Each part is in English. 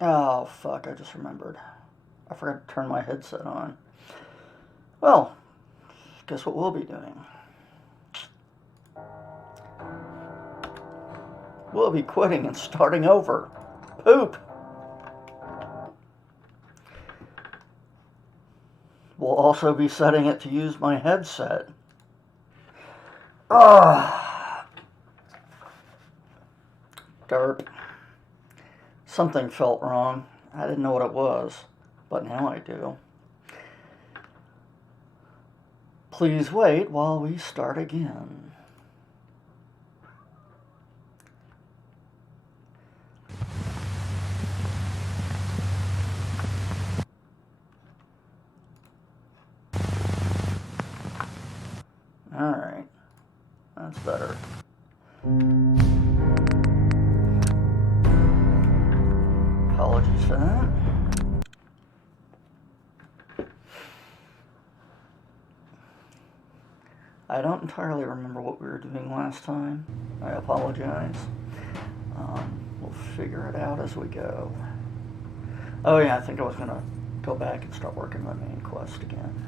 Oh, fuck, I just remembered. I forgot to turn my headset on. Well, guess what we'll be doing? We'll be quitting and starting over. Poop! We'll also be setting it to use my headset. Ah, derp. Something felt wrong. I didn't know what it was, but now I do. Please wait while we start again. Alright, that's better. Apologies for that. I don't entirely remember what we were doing last time. I apologize. We'll figure it out as we go. Oh yeah, I think I was going to go back and start working my main quest again.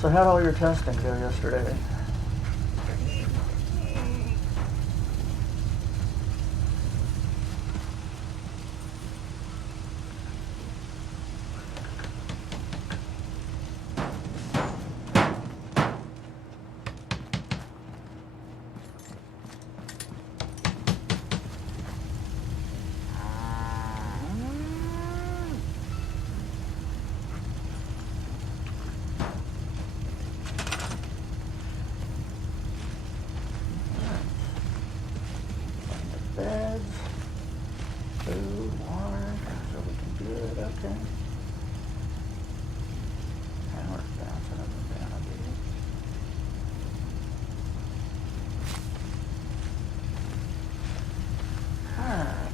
So how'd all your testing go yesterday? Beds, food, water, so we can do it, okay. Power bouncing up and down a bit. Alright.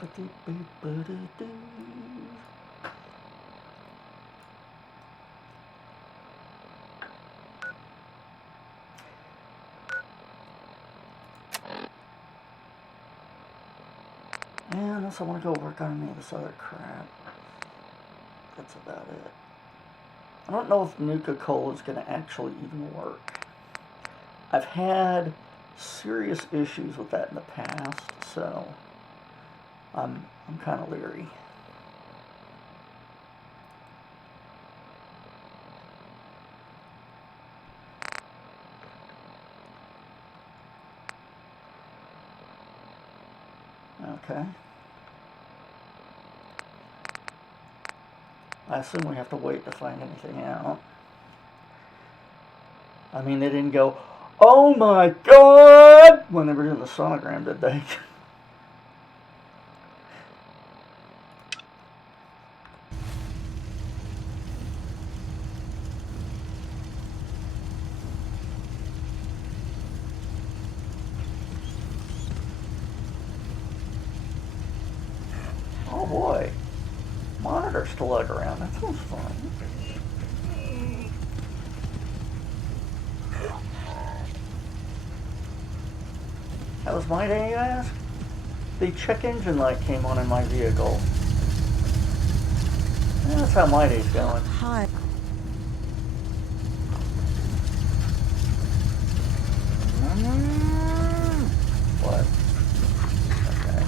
Ba-doo-boo-ba-doo-doo. Yeah, unless I want to go work on any of this other crap. That's about it. I don't know if Nuka-Cola is going to actually even work. I've had serious issues with that in the past, so I'm kind of leery. Okay. I assume we have to wait to find anything out. I mean, they didn't go, oh my god, when they were doing the sonogram, did they? Oh boy. Monitors to lug around. That sounds fun. That was my day, you ask? The check engine light came on in my vehicle. Yeah, that's how my day's going. Hi. What? Okay.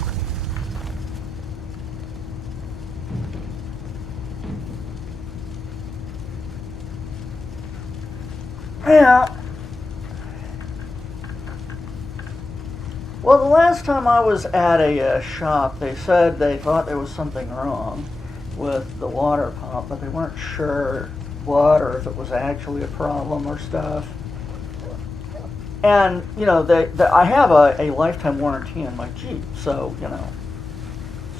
Yeah. Well, the last time I was at a shop, they said they thought there was something wrong with the water pump, but they weren't sure what or if it was actually a problem or stuff. And, you know, I have a lifetime warranty on my Jeep, so, you know,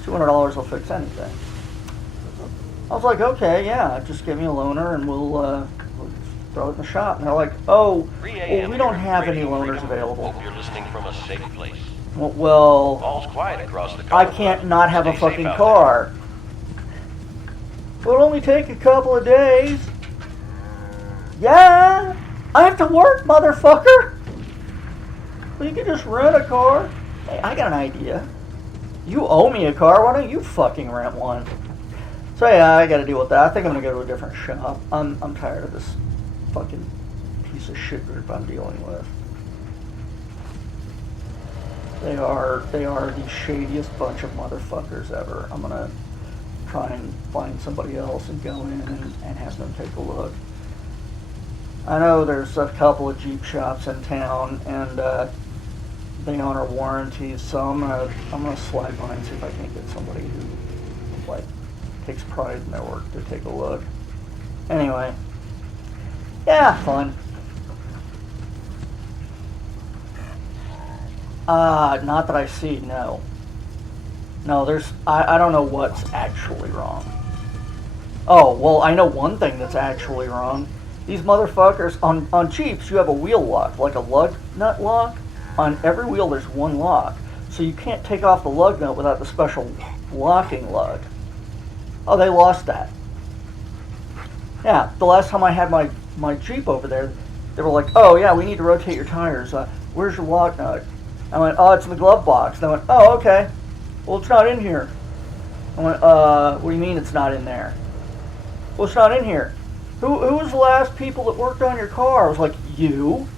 $200 will fix anything. I was like, okay, yeah, just give me a loaner and we'll throw it in the shop. And they're like, oh, 3 well, a.m. we don't here, have any Radio loaners Freedom. available. Hope you're listening from a safe place. Well, All's quiet across the I Commonwealth. can't not have a Stay safe fucking out car. It'll only take a couple of days. Yeah, I have to work, motherfucker. Well, you can just rent a car. Hey, I got an idea. You owe me a car. Why don't you fucking rent one? So yeah, I got to deal with that. I think I'm gonna go to a different shop. I'm tired of this fucking piece of shit group I'm dealing with. They are the shadiest bunch of motherfuckers ever. I'm gonna try and find somebody else and go in and have them take a look. I know there's a couple of Jeep shops in town, and they honor warranties, so I'm gonna slide by and see if I can't get somebody who like takes pride in their work to take a look. Anyway, yeah, fun. Not that I see. No, there's I don't know what's actually wrong. Oh, well, I know one thing that's actually wrong. These motherfuckers, on Jeeps, you have a wheel lock, like a lug nut lock. On every wheel, there's one lock. So you can't take off the lug nut without the special locking lug. Oh, they lost that. Yeah, the last time I had my Jeep over there, they were like, oh, yeah, we need to rotate your tires. Where's your lock nut? I went, oh, it's in the glove box. And I went, oh, okay. Well, it's not in here. I went, what do you mean it's not in there? Well, it's not in here. Who was the last people that worked on your car? I was like, you?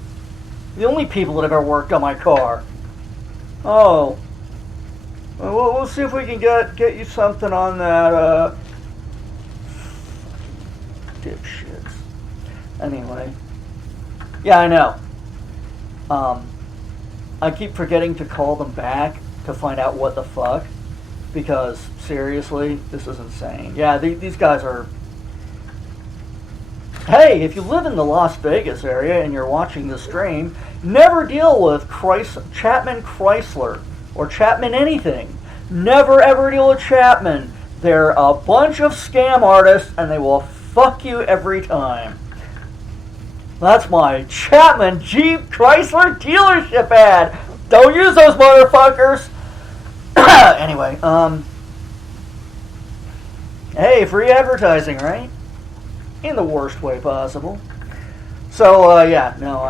The only people that have ever worked on my car. Oh. Well, we'll see if we can get you something on that, dipshits. Anyway. Yeah, I know. I keep forgetting to call them back to find out what the fuck. Because, seriously, this is insane. Yeah, these guys are... Hey, if you live in the Las Vegas area and you're watching the stream, never deal with Chapman Chrysler or Chapman anything. Never ever deal with Chapman. They're a bunch of scam artists and they will fuck you every time. That's my Chapman Jeep Chrysler dealership ad. Don't use those motherfuckers. Anyway, hey, free advertising, right? In the worst way possible. So, yeah, no,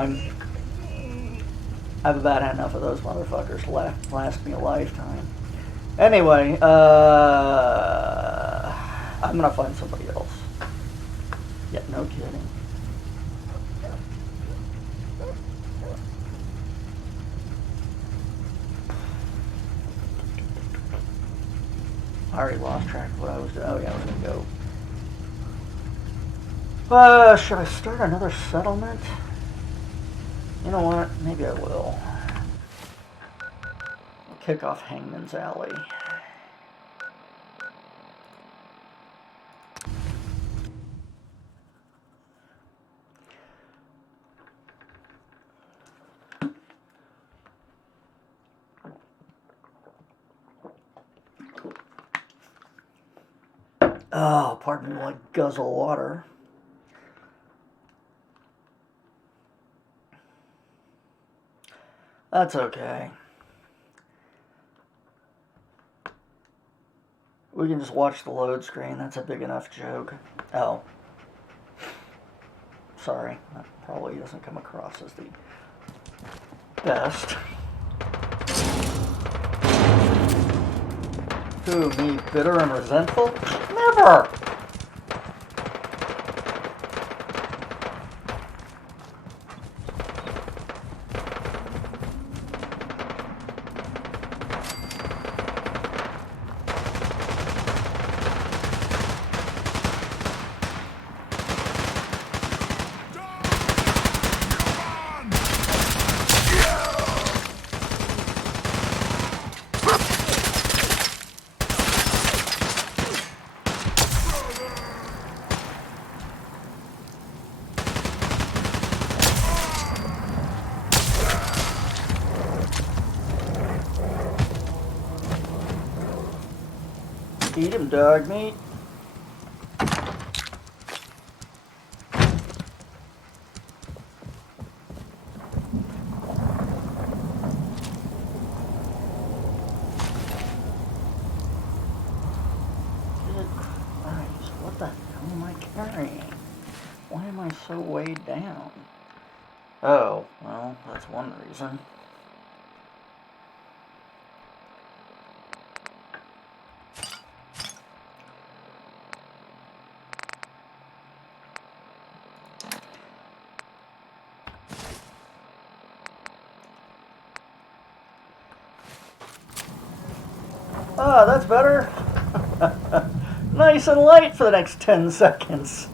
I've about had enough of those motherfuckers to last me a lifetime. Anyway, I'm gonna find somebody else. Yeah, no kidding. I already lost track of what I was doing. Oh, yeah, I was gonna go. Should I start another settlement? You know what? Maybe I will. I'll kick off Hangman's Alley. Oh, pardon me while I guzzle water. That's okay. We can just watch the load screen. That's a big enough joke. Oh. Sorry. That probably doesn't come across as the best. Who, me, bitter and resentful? Never! Eat him, dog meat. am I so weighed down? Oh, well, that's one reason. Ah, that's better. Nice and light for the next 10 seconds.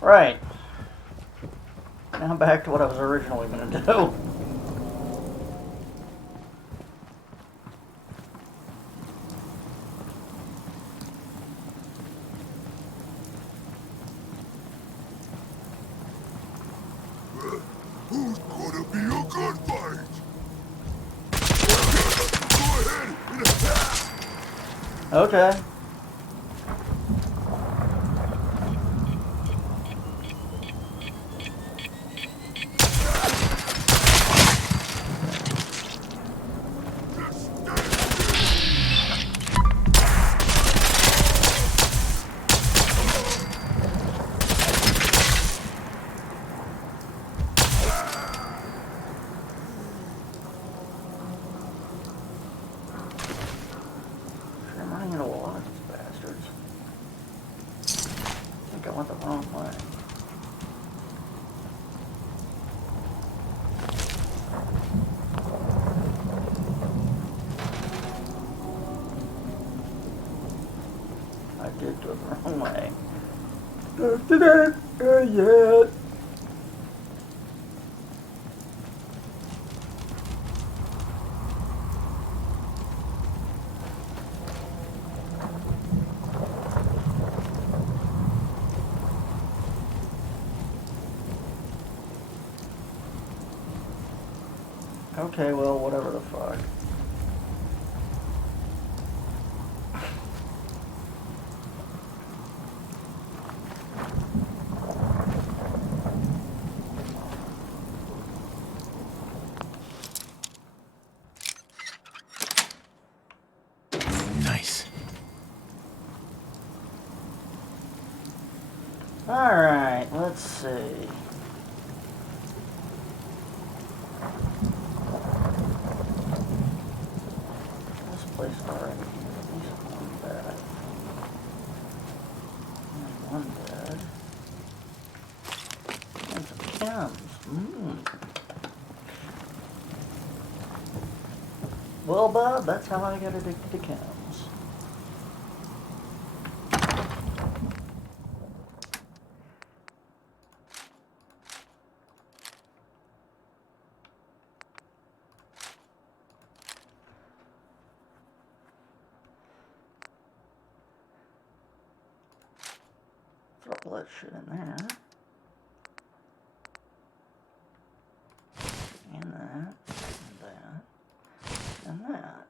Right. Now back to what I was originally going to do. Who's gonna be a good fight? Go ahead and attack! Okay. I'm running into a lot of these bastards. I think I went the wrong way. I did go the wrong way. Yet. Okay, well, whatever the fuck. Nice. Alright, let's see. This place already at least one bed. And one bed. And some chems. Well, Bob, that's how I got addicted to chems. Throw all that shit in there. And that. And that. And that.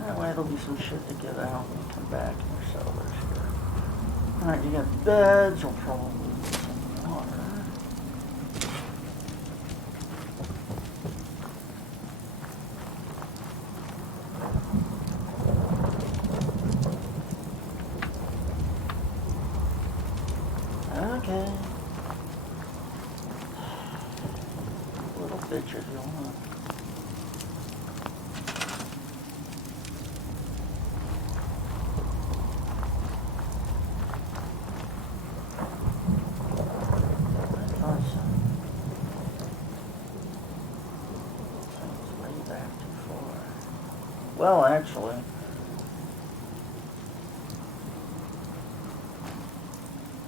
That way there'll be some shit to get out when we come back and there's settlers here. Alright, you got beds, you'll probably need some water. Okay. Little bitch if you want. Well, actually,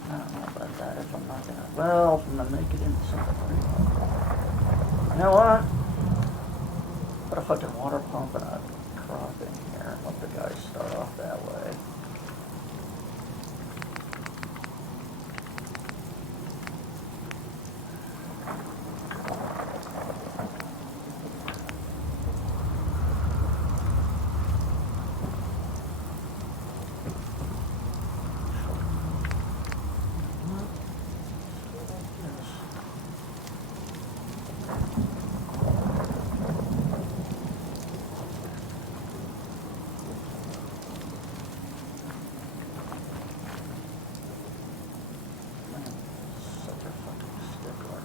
I don't know about that if I'm not gonna well, I'm gonna make it into something. You know what? Put a fucking water pump and a crop in here and let the guys start off that way. Such a fucking stickler.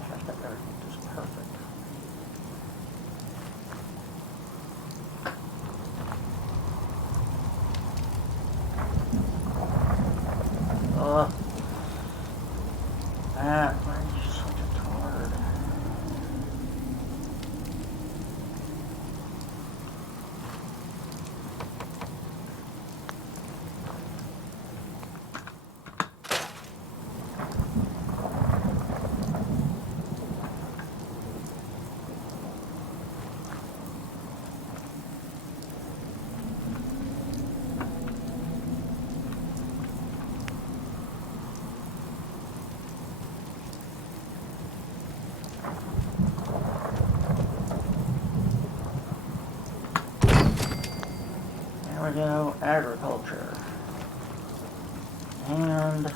I have to everything just perfect. Ugh. Matt, why are you such a tard? There we go, agriculture. And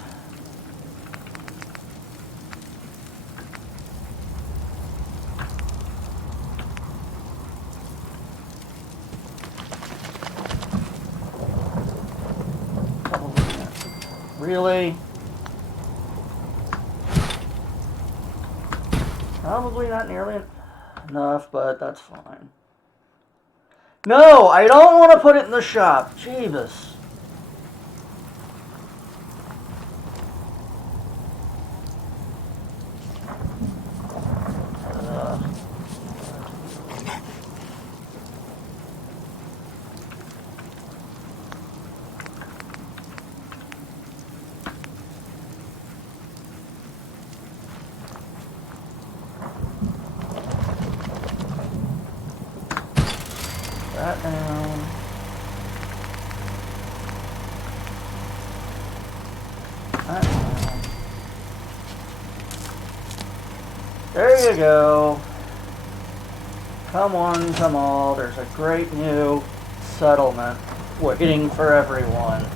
probably not. Really? Probably not nearly enough, but that's fine. No, I don't want to put it in the shop. Jeebus. That down. That down. There you go. Come one, come all. There's a great new settlement waiting for everyone.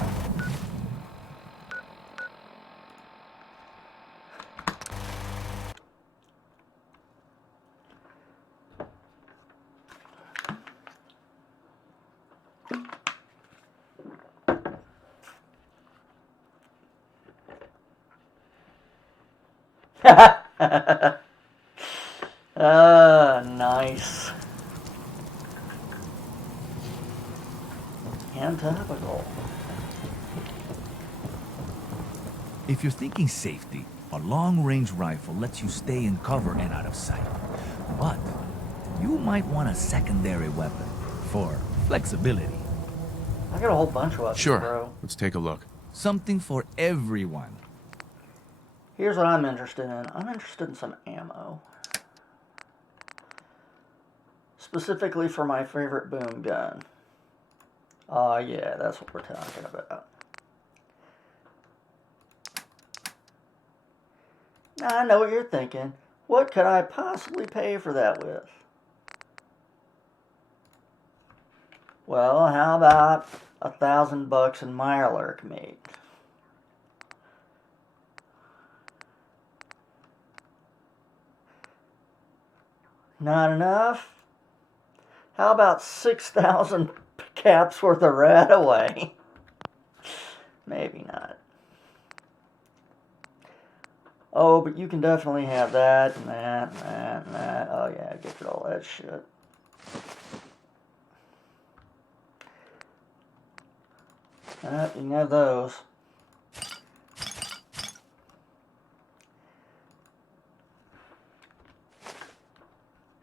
Nice. And topical. If you're thinking safety, a long-range rifle lets you stay in cover and out of sight. But you might want a secondary weapon for flexibility. I got a whole bunch of weapons, Sure. bro. Let's take a look. Something for everyone. Here's what I'm interested in. I'm interested in some ammo. Specifically for my favorite boom gun. Yeah, that's what we're talking about. Now, I know what you're thinking. What could I possibly pay for that with? Well, how about $1,000 in Mirelurk meat? Not enough? How about 6,000 caps worth of Radaway? Maybe not. Oh, but you can definitely have that and that and that and that. Oh yeah, get rid of all that shit. You can have those.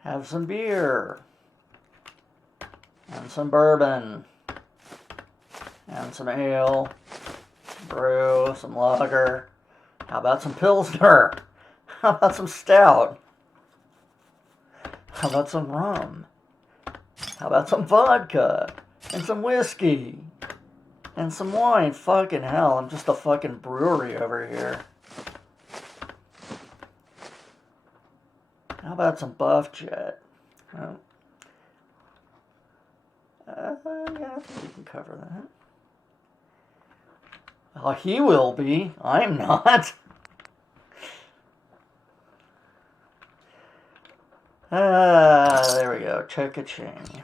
Have some beer. And some bourbon. And some ale. Brew, some lager. How about some Pilsner? How about some stout? How about some rum? How about some vodka? And some whiskey? And some wine? Fucking hell, I'm just a fucking brewery over here. How about some Buff Jet? Oh. Yeah, I think we can cover that. Oh, he will be. I'm not. There we go. Cha-ching.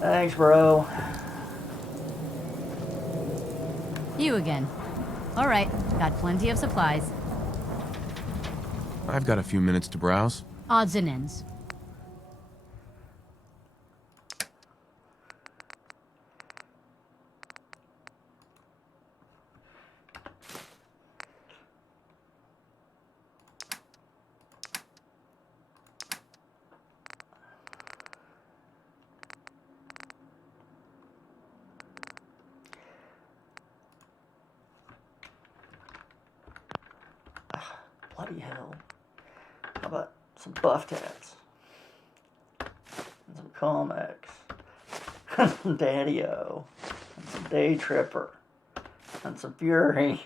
Thanks, bro. You again. All right, got plenty of supplies. I've got a few minutes to browse. Odds and ends. Bloody hell. How about some Buff Tats? And some comics. And some Daddy-O. And some Day Tripper. And some Fury.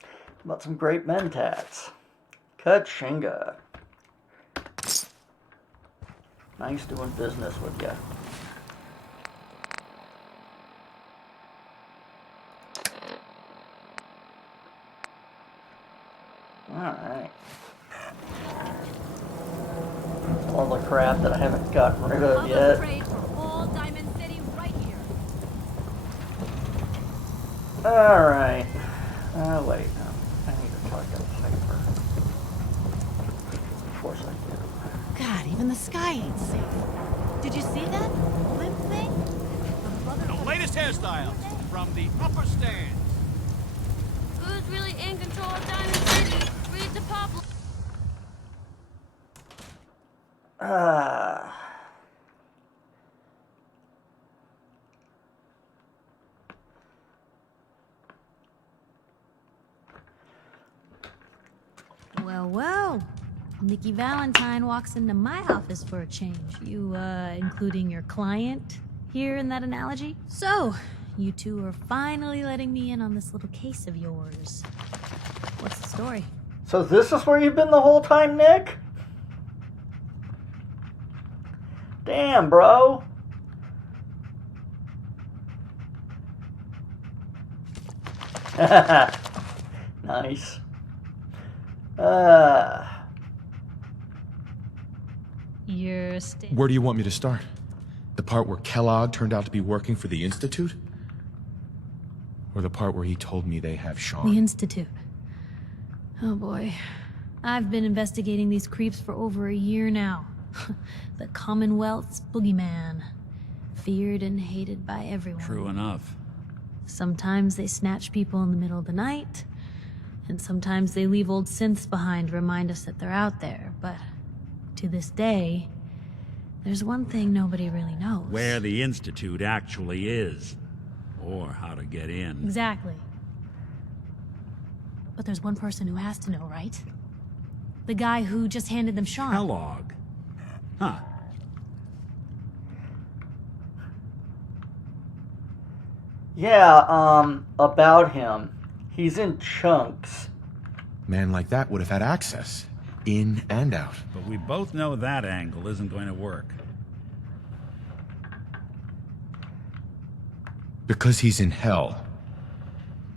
How about some Great Mentats? Ka-chinga. Nice doing business with ya. Alright. All the crap that I haven't gotten rid of yet. Alright. Wait, no. I need to talk to Piper. Of course I do. God, even the sky ain't safe. Did you see that blimp thing? The latest hairstyle from the upper stand. Who's really in control of Diamond City? Read the Pablo. Well, well. Nikki Valentine walks into my office for a change. You, including your client here in that analogy? So, you two are finally letting me in on this little case of yours. What's the story? So this is where you've been the whole time, Nick? Damn, bro. Nice. You're Where do you want me to start? The part where Kellogg turned out to be working for the Institute? Or the part where he told me they have Sean? The Institute. Oh boy. I've been investigating these creeps for over a year now. The Commonwealth's boogeyman. Feared and hated by everyone. True enough. Sometimes they snatch people in the middle of the night, and sometimes they leave old synths behind to remind us that they're out there. But to this day, there's one thing nobody really knows. Where the Institute actually is. Or how to get in. Exactly. But there's one person who has to know, right? The guy who just handed them Sean. Kellogg. Huh. Yeah, about him. He's in chunks. Man like that would have had access. In and out. But we both know that angle isn't going to work. Because he's in hell.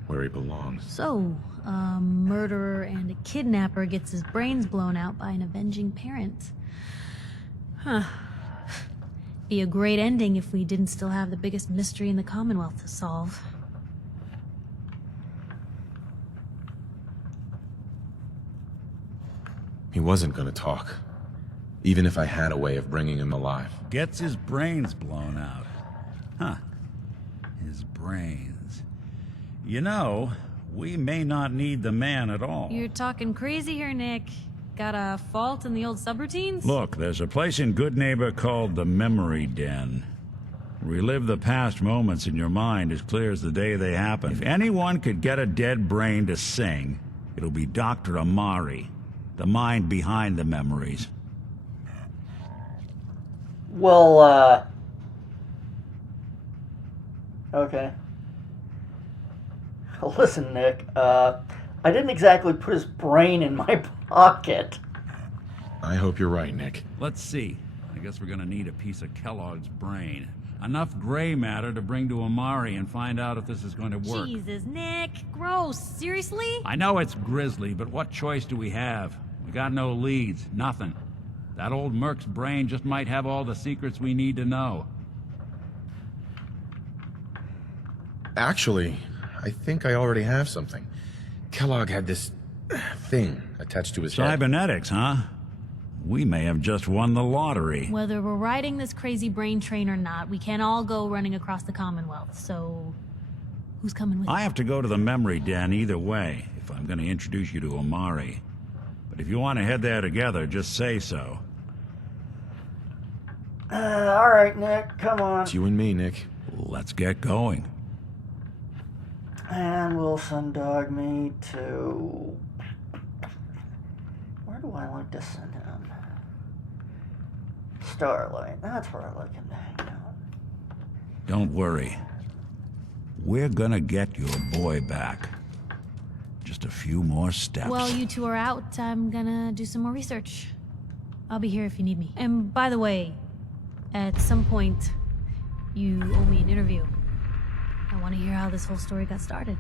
Where he belongs. So, a murderer and a kidnapper gets his brains blown out by an avenging parent. Huh. Be a great ending if we didn't still have the biggest mystery in the Commonwealth to solve. He wasn't gonna talk. Even if I had a way of bringing him alive. Gets his brains blown out. Huh. His brains. You know, we may not need the man at all. You're talking crazy here, Nick. Got a fault in the old subroutines? Look, there's a place in Good Neighbor called the Memory Den. Relive the past moments in your mind as clear as the day they happened. If anyone could get a dead brain to sing, it'll be Dr. Amari, the mind behind the memories. Well, okay. Listen, Nick, I didn't exactly put his brain in my pocket. I hope you're right, Nick. Let's see. I guess we're gonna need a piece of Kellogg's brain. Enough gray matter to bring to Amari and find out if this is going to work. Jesus, Nick. Gross. Seriously? I know it's grisly, but what choice do we have? We got no leads, nothing. That old Merc's brain just might have all the secrets we need to know. Actually, I think I already have something. Kellogg had this thing attached to his head. Cybernetics, huh? We may have just won the lottery. Whether we're riding this crazy brain train or not, we can't all go running across the Commonwealth, so... who's coming with I you? have to go to the memory den either way, if I'm going to introduce you to Amari. But if you want to head there together, just say so. Alright, Nick, come on. It's you and me, Nick. Let's get going. And we'll send Dog Me to... where do I like to send him? Starlight. That's where I like him to hang out. Don't worry. We're gonna get your boy back. Just a few more steps. While you two are out, I'm gonna do some more research. I'll be here if you need me. And by the way, at some point, you owe me an interview. I want to hear how this whole story got started.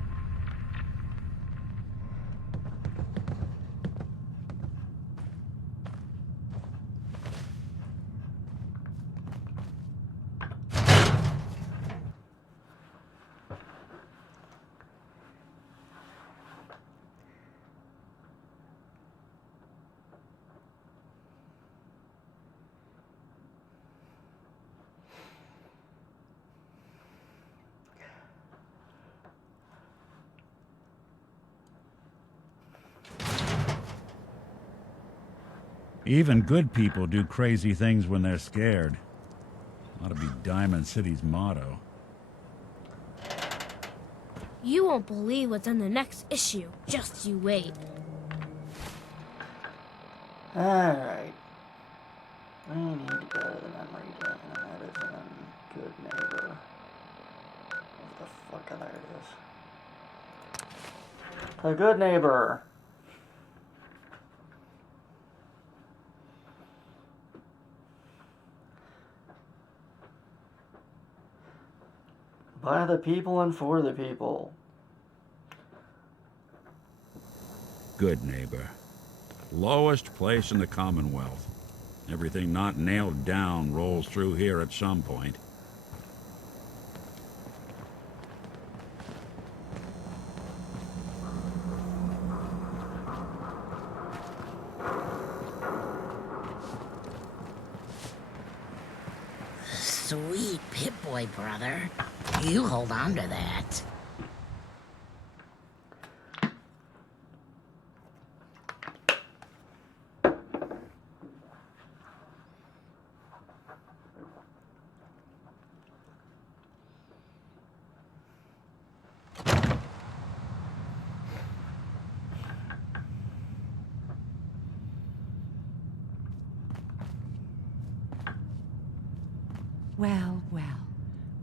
Even good people do crazy things when they're scared. Ought to be Diamond City's motto. You won't believe what's in the next issue. Just you wait. Alright. We need to go to the memory den, and that is in Good Neighbor. What the fuck, there it is. The Good Neighbor. By the people and for the people. Good Neighbor. Lowest place in the Commonwealth. Everything not nailed down rolls through here at some point. Sweet Pip-Boy, brother. You hold on to that. Well,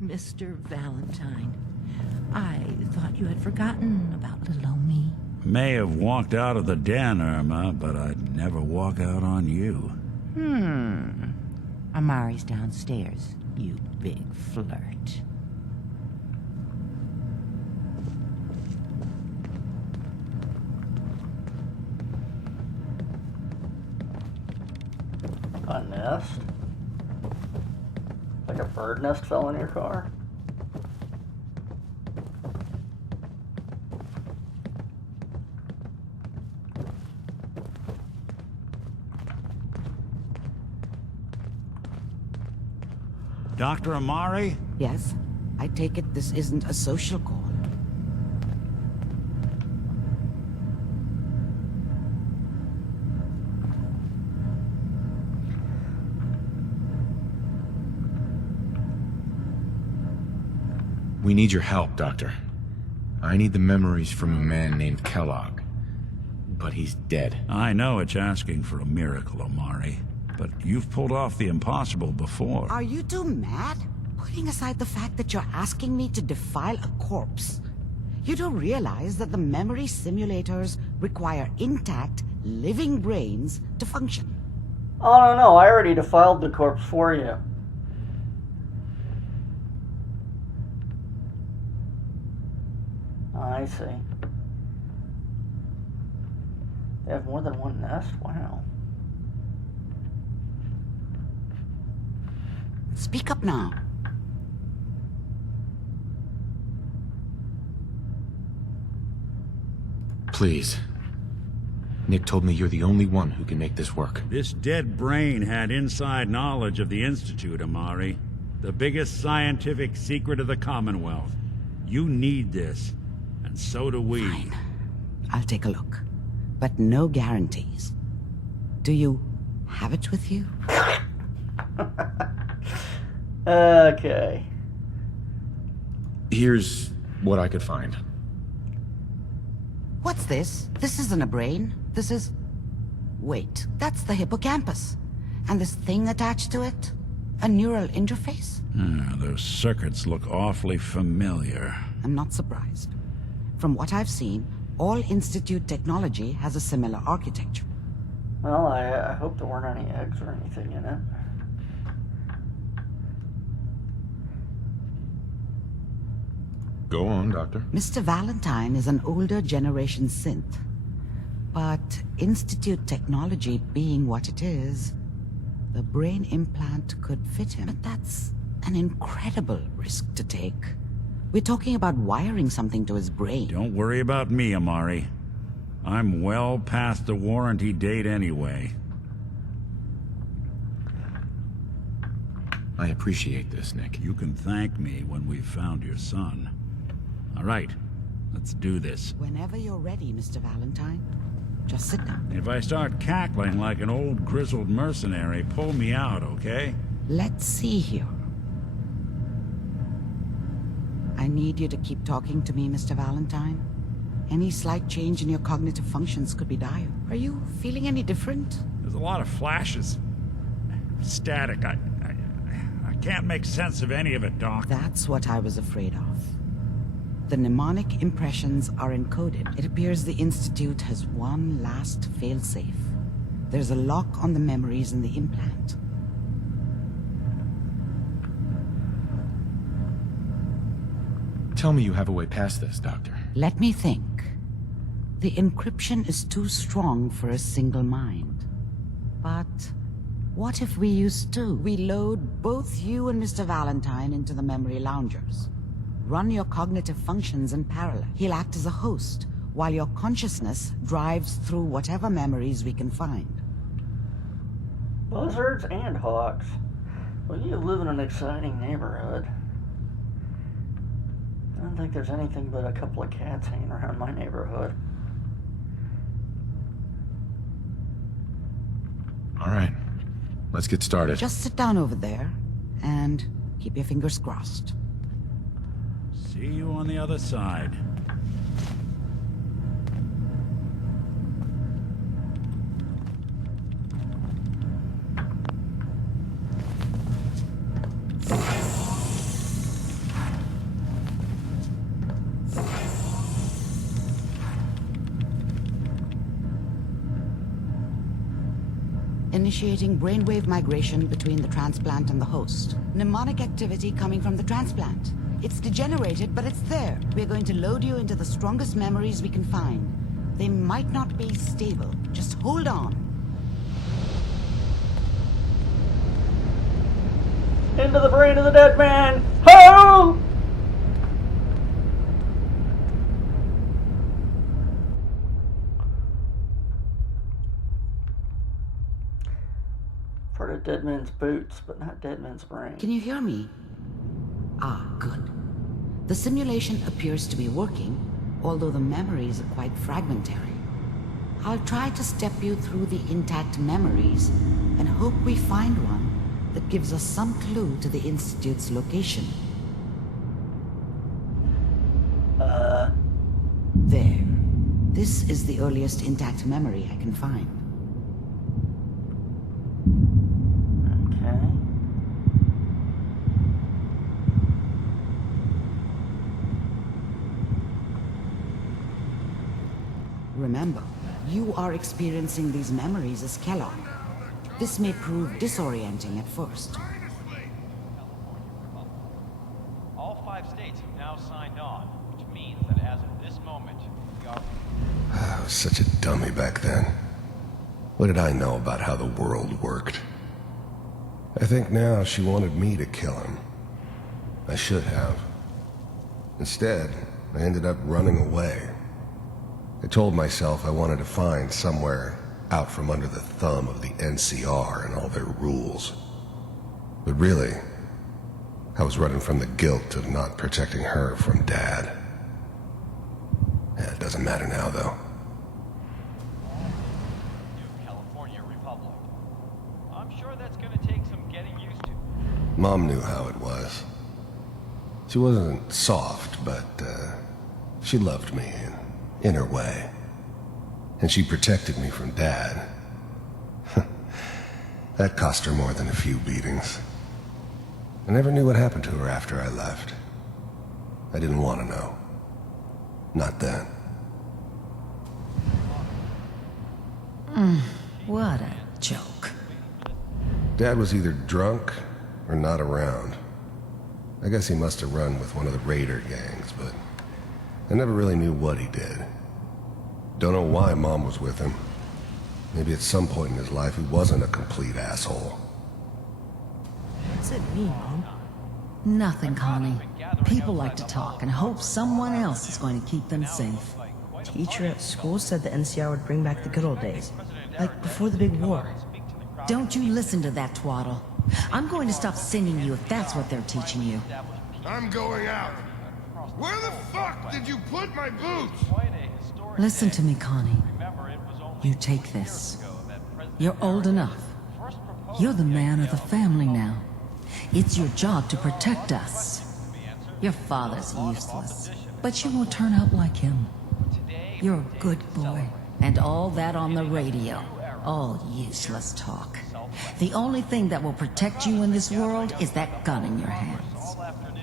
Mr. Valentine, I thought you had forgotten about little old me. May have walked out of the den, Irma, but I'd never walk out on you. Amari's downstairs, you big flirt. A nest? Like a bird nest fell in your car? Dr. Amari? Yes? I take it this isn't a social call. We need your help, Doctor. I need the memories from a man named Kellogg. But he's dead. I know it's asking for a miracle, Amari. But you've pulled off the impossible before. Are you two mad? Putting aside the fact that you're asking me to defile a corpse, you do realize that the memory simulators require intact, living brains to function. Oh, no, I already defiled the corpse for you. I see. They have more than one nest? Wow. Speak up now. Please. Nick told me you're the only one who can make this work. This dead brain had inside knowledge of the Institute, Amari. The biggest scientific secret of the Commonwealth. You need this, and so do we. Fine. I'll take a look. But no guarantees. Do you have it with you? Okay. Here's what I could find. What's this? This isn't a brain. This is... Wait, that's the hippocampus. And this thing attached to it? A neural interface? Those circuits look awfully familiar. I'm not surprised. From what I've seen, all Institute technology has a similar architecture. Well, I hope there weren't any eggs or anything in it. Go on, Doctor. Mr. Valentine is an older generation synth. But Institute technology being what it is, the brain implant could fit him. But that's an incredible risk to take. We're talking about wiring something to his brain. Don't worry about me, Amari. I'm well past the warranty date anyway. I appreciate this, Nick. You can thank me when we've found your son. All right, let's do this. Whenever you're ready, Mr. Valentine. Just sit down. If I start cackling like an old grizzled mercenary, pull me out, okay? Let's see here. I need you to keep talking to me, Mr. Valentine. Any slight change in your cognitive functions could be dire. Are you feeling any different? There's a lot of flashes. Static. I can't make sense of any of it, Doc. That's what I was afraid of. The mnemonic impressions are encoded. It appears the Institute has one last failsafe. There's a lock on the memories in the implant. Tell me you have a way past this, Doctor. Let me think. The encryption is too strong for a single mind. But what if we use two? We load both you and Mr. Valentine into the memory loungers. Run your cognitive functions in parallel. He'll act as a host, while your consciousness drives through whatever memories we can find. Buzzards and hawks. Well, you live in an exciting neighborhood. I don't think there's anything but a couple of cats hanging around my neighborhood. All right, let's get started. Just sit down over there, and keep your fingers crossed. See you on the other side. Initiating brainwave migration between the transplant and the host. Mnemonic activity coming from the transplant. It's degenerated, but it's there. We're going to load you into the strongest memories we can find. They might not be stable. Just hold on. Into the brain of the dead man! Ho! Part of dead man's boots, but not dead man's brain. Can you hear me? Ah, good. The simulation appears to be working, although the memories are quite fragmentary. I'll try to step you through the intact memories and hope we find one that gives us some clue to the Institute's location. This is the earliest intact memory I can find. Okay. Remember, you are experiencing these memories as Kellogg. This may prove disorienting at first. All 5 states have now signed on, which means that as of this moment, we are... I was such a dummy back then. What did I know about how the world worked? I think now she wanted me to kill him. I should have. Instead, I ended up running away. I told myself I wanted to find somewhere out from under the thumb of the NCR and all their rules. But really, I was running from the guilt of not protecting her from Dad. It doesn't matter now, though. New California Republic. I'm sure that's gonna take some getting used to. Mom knew how it was. She wasn't soft, but she loved me in her way. And she protected me from Dad. That cost her more than a few beatings. I never knew what happened to her after I left. I didn't want to know. Not then. What a joke. Dad was either drunk or not around. I guess he must have run with one of the raider gangs, but I never really knew what he did. Don't know why Mom was with him. Maybe at some point in his life he wasn't a complete asshole. What's it mean, Mom? Nothing, Connie. People like to talk and hope someone else is going to keep them safe. Teacher at school said the NCR would bring back the good old days, like before the big war. Don't you listen to that twaddle. I'm going to stop singing you if that's what they're teaching you. I'm going out. Where the fuck did you put my boots? Listen to me, Connie. You take this. You're old enough. You're the man of the family now. It's your job to protect us. Your father's useless, but you won't turn out like him. You're a good boy, and all that on the radio. All useless talk. The only thing that will protect you in this world is that gun in your hands.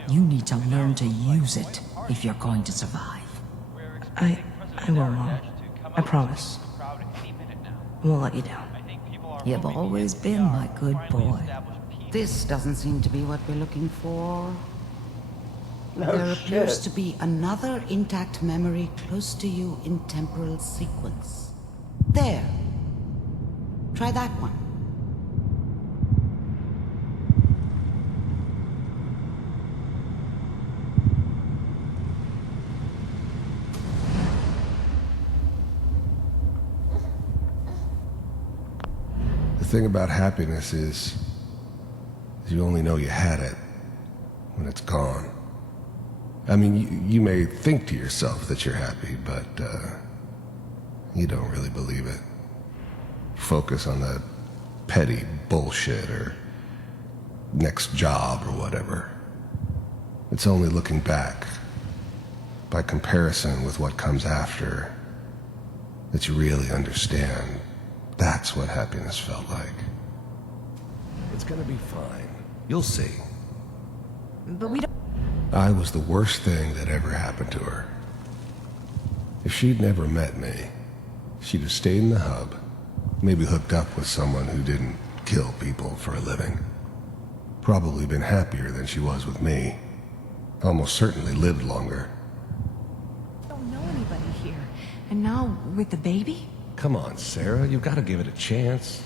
You need to learn to use it if you're going to survive. I will, Mom. I promise. I won't let you down. You've always been my good boy. This doesn't seem to be what we're looking for. No There appears shit. to be another intact memory close to you in temporal sequence. There. Try that one. The thing about happiness is you only know you had it when it's gone. I mean, you may think to yourself that you're happy, but you don't really believe it. Focus on the petty bullshit or next job or whatever. It's only looking back, by comparison with what comes after, that you really understand. That's what happiness felt like. It's gonna be fine. You'll see. But we don't... I was the worst thing that ever happened to her. If she'd never met me, she'd have stayed in the hub, maybe hooked up with someone who didn't kill people for a living. Probably been happier than she was with me. Almost certainly lived longer. don't know anybody here. And now, with the baby? Come on, Sarah, you've got to give it a chance.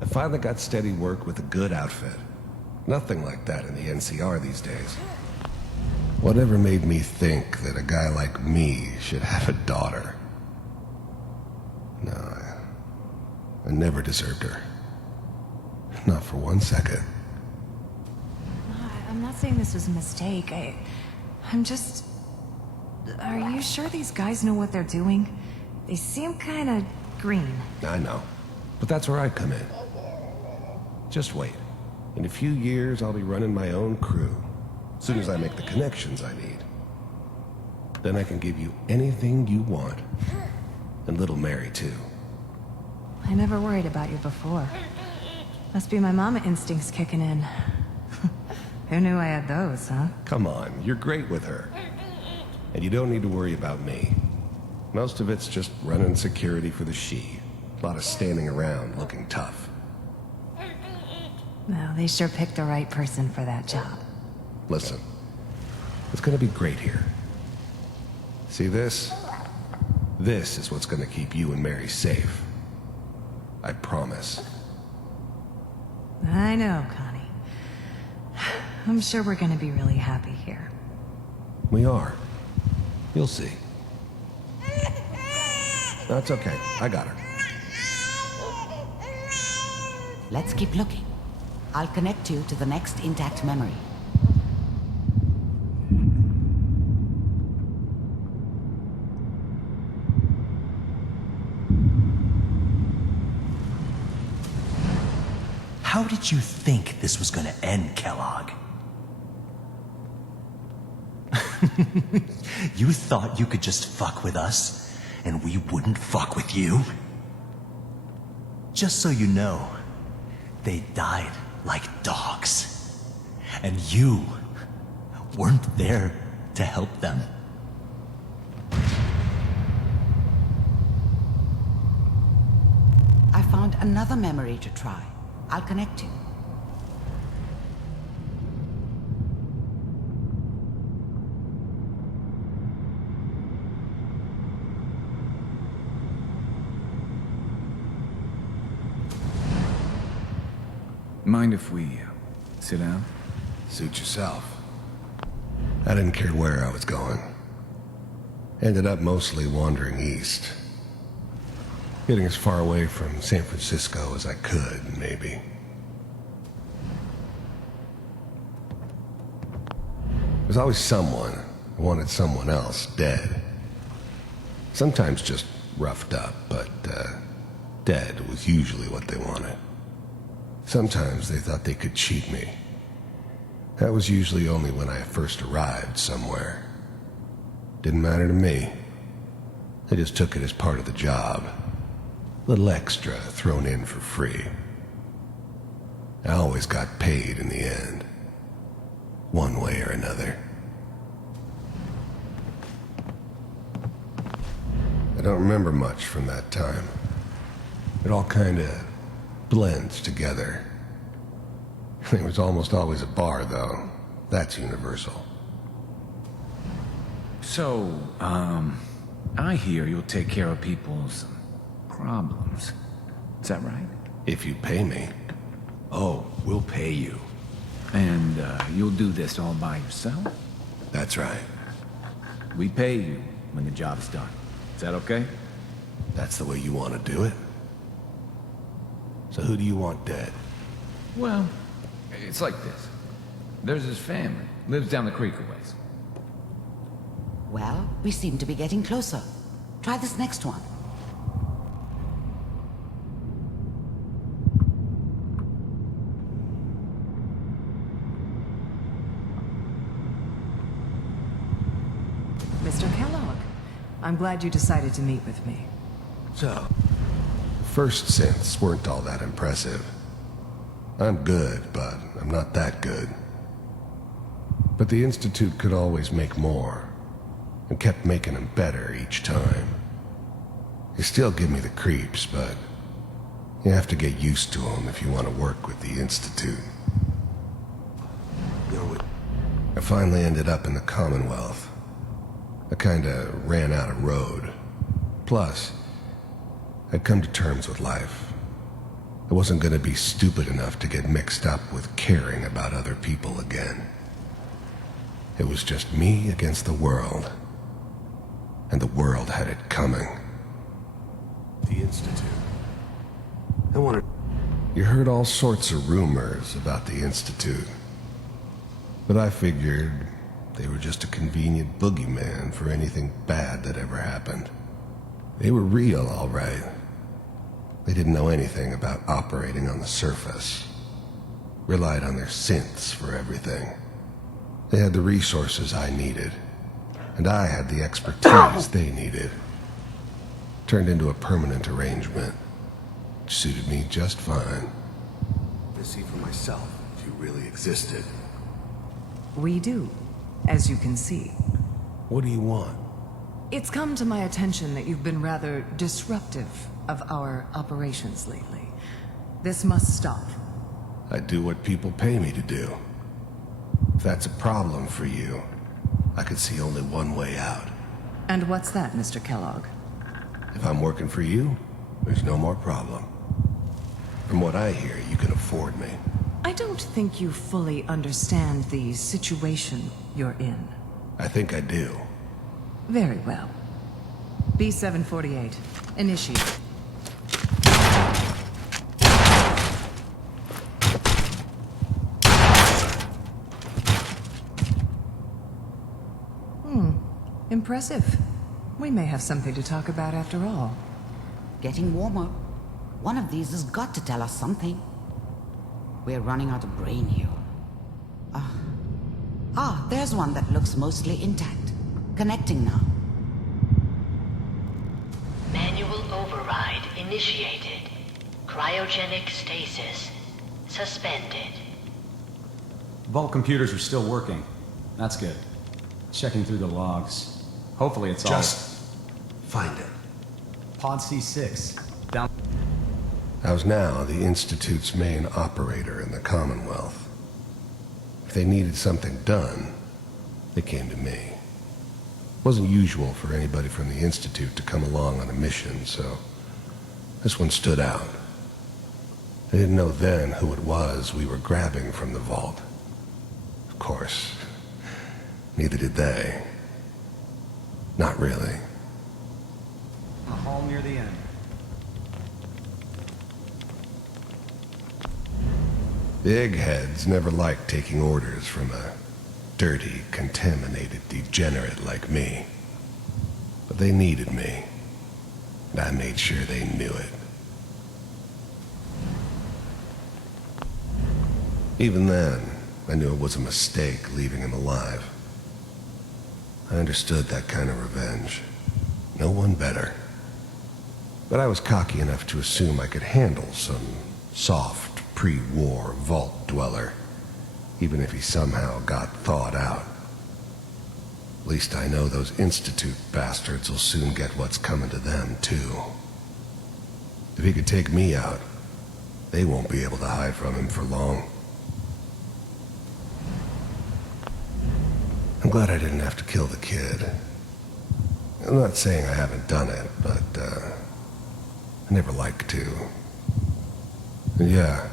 I finally got steady work with a good outfit. Nothing like that in the NCR these days. Whatever made me think that a guy like me should have a daughter? No, I never deserved her. Not for 1 second. I'm not saying this was a mistake. I'm just... Are you sure these guys know what they're doing? They seem kind of green. I know. But that's where I come in. Just wait. In a few years, I'll be running my own crew. As soon as I make the connections I need. Then I can give you anything you want. And little Mary, too. I never worried about you before. Must be my mama instincts kicking in. Who knew I had those, huh? Come on, you're great with her. And you don't need to worry about me. Most of it's just running security for the she. A lot of standing around looking tough. Well, they sure picked the right person for that job. Listen, it's gonna be great here. See this? This is what's gonna keep you and Mary safe. I promise. I know, Connie. I'm sure we're gonna be really happy here. We are. You'll see. That's okay. I got her. Let's keep looking. I'll connect you to the next intact memory. How did you think this was gonna end, Kellogg? You thought you could just fuck with us, and we wouldn't fuck with you? Just so you know, they died like dogs. And you weren't there to help them. I found another memory to try. I'll connect you. Mind if we sit down? Suit yourself. I didn't care where I was going. Ended up mostly wandering east. Getting as far away from San Francisco as I could, maybe. There's always someone who wanted someone else dead. Sometimes just roughed up, but dead was usually what they wanted. Sometimes they thought they could cheat me. That was usually only when I first arrived somewhere. Didn't matter to me. They just took it as part of the job. Little extra thrown in for free. I always got paid in the end. One way or another. I don't remember much from that time. It all kinda blends together. There was almost always a bar, though. That's universal. So, I hear you'll take care of people's problems. Is that right? If you pay me. Oh, we'll pay you. And, you'll do this all by yourself? That's right. We pay you when the job's done. Is that okay? That's the way you want to do it? So who do you want dead? Well, it's like this. There's his family. Lives down the creek a ways. Well, we seem to be getting closer. Try this next one. Mr. Kellogg, I'm glad you decided to meet with me. So, first synths weren't all that impressive. I'm good, but I'm not that good. But the Institute could always make more, and kept making them better each time. They still give me the creeps, but you have to get used to them if you want to work with the Institute. I finally ended up in the Commonwealth. I kinda ran out of road. Plus, I'd come to terms with life. I wasn't gonna be stupid enough to get mixed up with caring about other people again. It was just me against the world. And the world had it coming. The Institute. I wanted... You heard all sorts of rumors about the Institute. But I figured they were just a convenient boogeyman for anything bad that ever happened. They were real, all right. They didn't know anything about operating on the surface. Relied on their synths for everything. They had the resources I needed. and I had the expertise they needed. Turned into a permanent arrangement, which suited me just fine. To see for myself if you really existed. We do, as you can see. What do you want? It's come to my attention that you've been rather disruptive of our operations lately. This must stop. I do what people pay me to do. If that's a problem for you, I could see only one way out. And what's that, Mr. Kellogg? If I'm working for you, there's no more problem. From what I hear, you can afford me. I don't think you fully understand the situation you're in. I think I do. Very well. B-748, initiate. Impressive. We may have something to talk about after all. Getting warmer. One of these has got to tell us something. We're running out of brain here. There's one that looks mostly intact. Connecting now. Manual override initiated. Cryogenic stasis suspended. Vault computers are still working. That's good. Checking through the logs. Hopefully it's all... Just find it. Pod C6. Down... I was now the Institute's main operator in the Commonwealth. If they needed something done, they came to me. It wasn't usual for anybody from the Institute to come along on a mission, so this one stood out. I didn't know then who it was we were grabbing from the vault. Of course, neither did they. Not really. A hall near the end. The eggheads never liked taking orders from a dirty, contaminated degenerate like me. But they needed me, and I made sure they knew it. Even then, I knew it was a mistake leaving him alive. I understood that kind of revenge. No one better. But I was cocky enough to assume I could handle some soft, pre-war vault dweller, even if he somehow got thawed out. At least I know those Institute bastards will soon get what's coming to them, too. If he could take me out, they won't be able to hide from him for long. I'm glad I didn't have to kill the kid. I'm not saying I haven't done it, but, I never liked to. And yeah,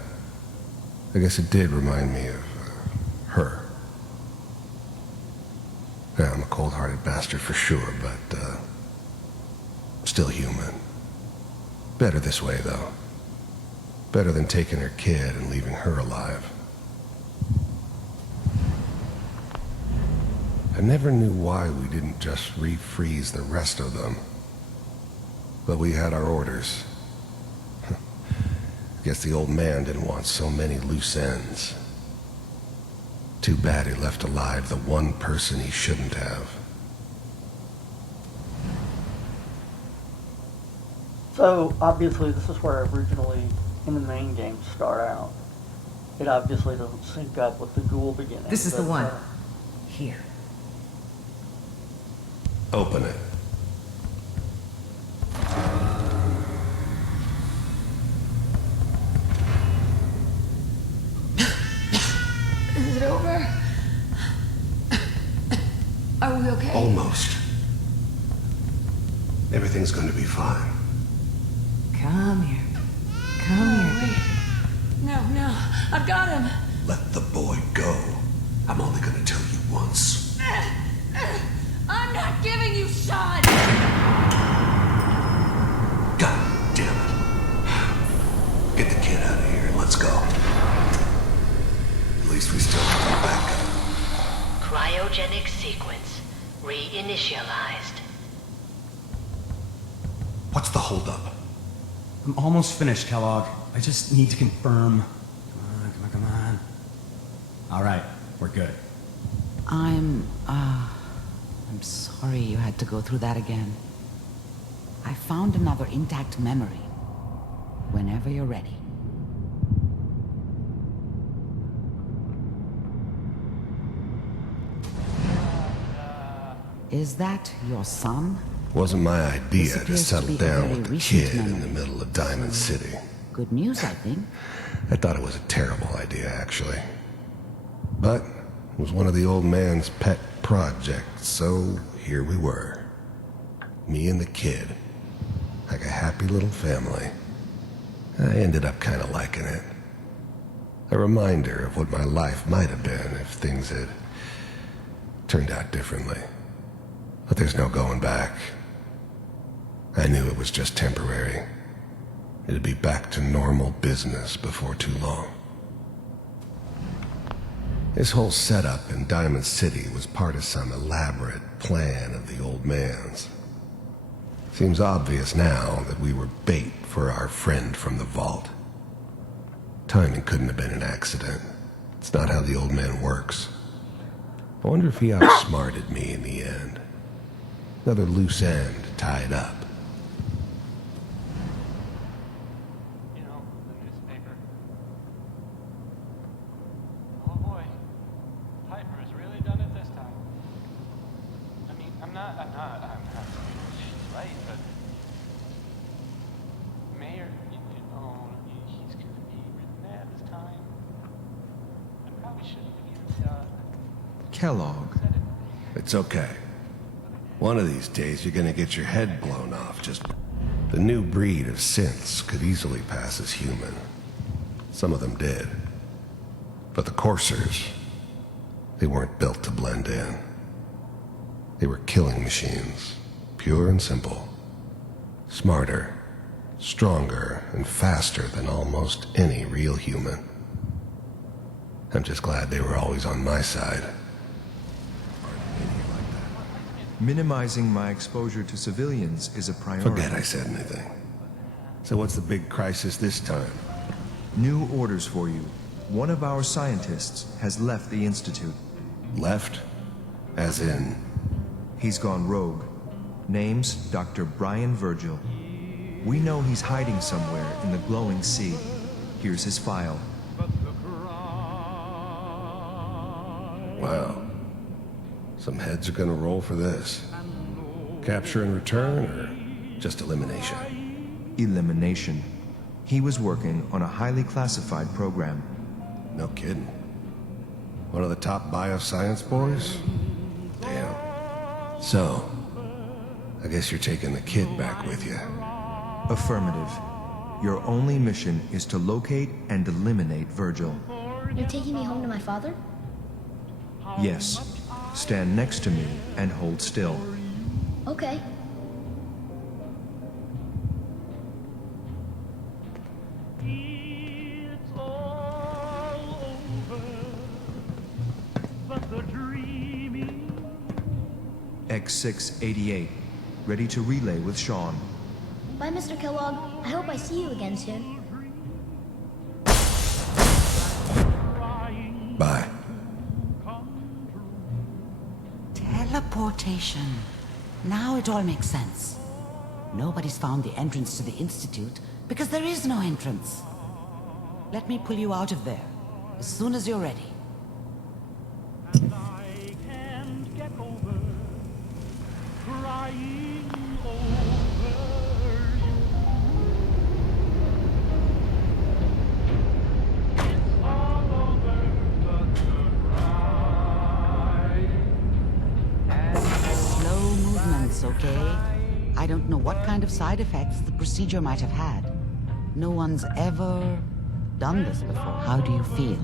I guess it did remind me of, her. Yeah, I'm a cold-hearted bastard for sure, but, still human. Better this way, though. Better than taking her kid and leaving her alive. I never knew why we didn't just refreeze the rest of them. But we had our orders. Guess the old man didn't want so many loose ends. Too bad he left alive the one person he shouldn't have. So, obviously, this is where originally in the main game start out. It obviously doesn't sync up with the Ghoul beginning. This is the one. Here. Open it. Is it over? Are we okay? Almost. Everything's going to be fine. Come here. Come here. No, I've got him. Let the boy go. I'm only going to tell you once. I'm not giving you Sean! God damn it. Get the kid out of here and let's go. At least we still have our backup. Cryogenic sequence reinitialized. What's the holdup? I'm almost finished, Kellogg. I just need to confirm. Come on. All right, we're good. I'm I'm sorry you had to go through that again. I found another intact memory. Whenever you're ready. Is that your son? Wasn't my idea to appears to settle be a down very with the recent kid in the memory. middle of Diamond City. Good news, I think. I thought it was a terrible idea, actually. But it was one of the old man's pet projects, so here we were. Me and the kid. Like a happy little family. I ended up kind of liking it. A reminder of what my life might have been if things had turned out differently. But there's no going back. I knew it was just temporary. It'd be back to normal business before too long. This whole setup in Diamond City was part of some elaborate plan of the old man's. Seems obvious now that we were bait for our friend from the vault. Timing couldn't have been an accident. It's not how the old man works. I wonder if he outsmarted me in the end. Another loose end tied up. You know, the newspaper. Oh boy, Piper has really done it this time. I mean, I'm not she's right, but Mayor, he's gonna be written there this time. I probably shouldn't have even, Kellogg. It's okay. One of these days, you're gonna get your head blown off. The new breed of synths could easily pass as human. Some of them did. But the coursers, they weren't built to blend in. They were killing machines, pure and simple. Smarter, stronger, and faster than almost any real human. I'm just glad they were always on my side. Minimizing my exposure to civilians is a priority. Forget I said anything. So what's the big crisis this time? New orders for you. One of our scientists has left the Institute. Left? As in? He's gone rogue. Name's Dr. Brian Virgil. We know he's hiding somewhere in the glowing sea. Here's his file. Wow. Some heads are gonna roll for this. Capture and return, or just elimination? Elimination. He was working on a highly classified program. No kidding. One of the top bioscience boys? Damn. So, I guess you're taking the kid back with you. Affirmative. Your only mission is to locate and eliminate Virgil. You're taking me home to my father? Yes. Stand next to me and hold still. Okay. X688. Ready to relay with Sean. Bye, Mr. Kellogg. I hope I see you again soon. Bye. Teleportation. Now it all makes sense. Nobody's found the entrance to the Institute because there is no entrance. Let me pull you out of there as soon as you're ready. Slow movements, okay? I don't know what kind of side effects the procedure might have had. No one's ever done this before. How do you feel?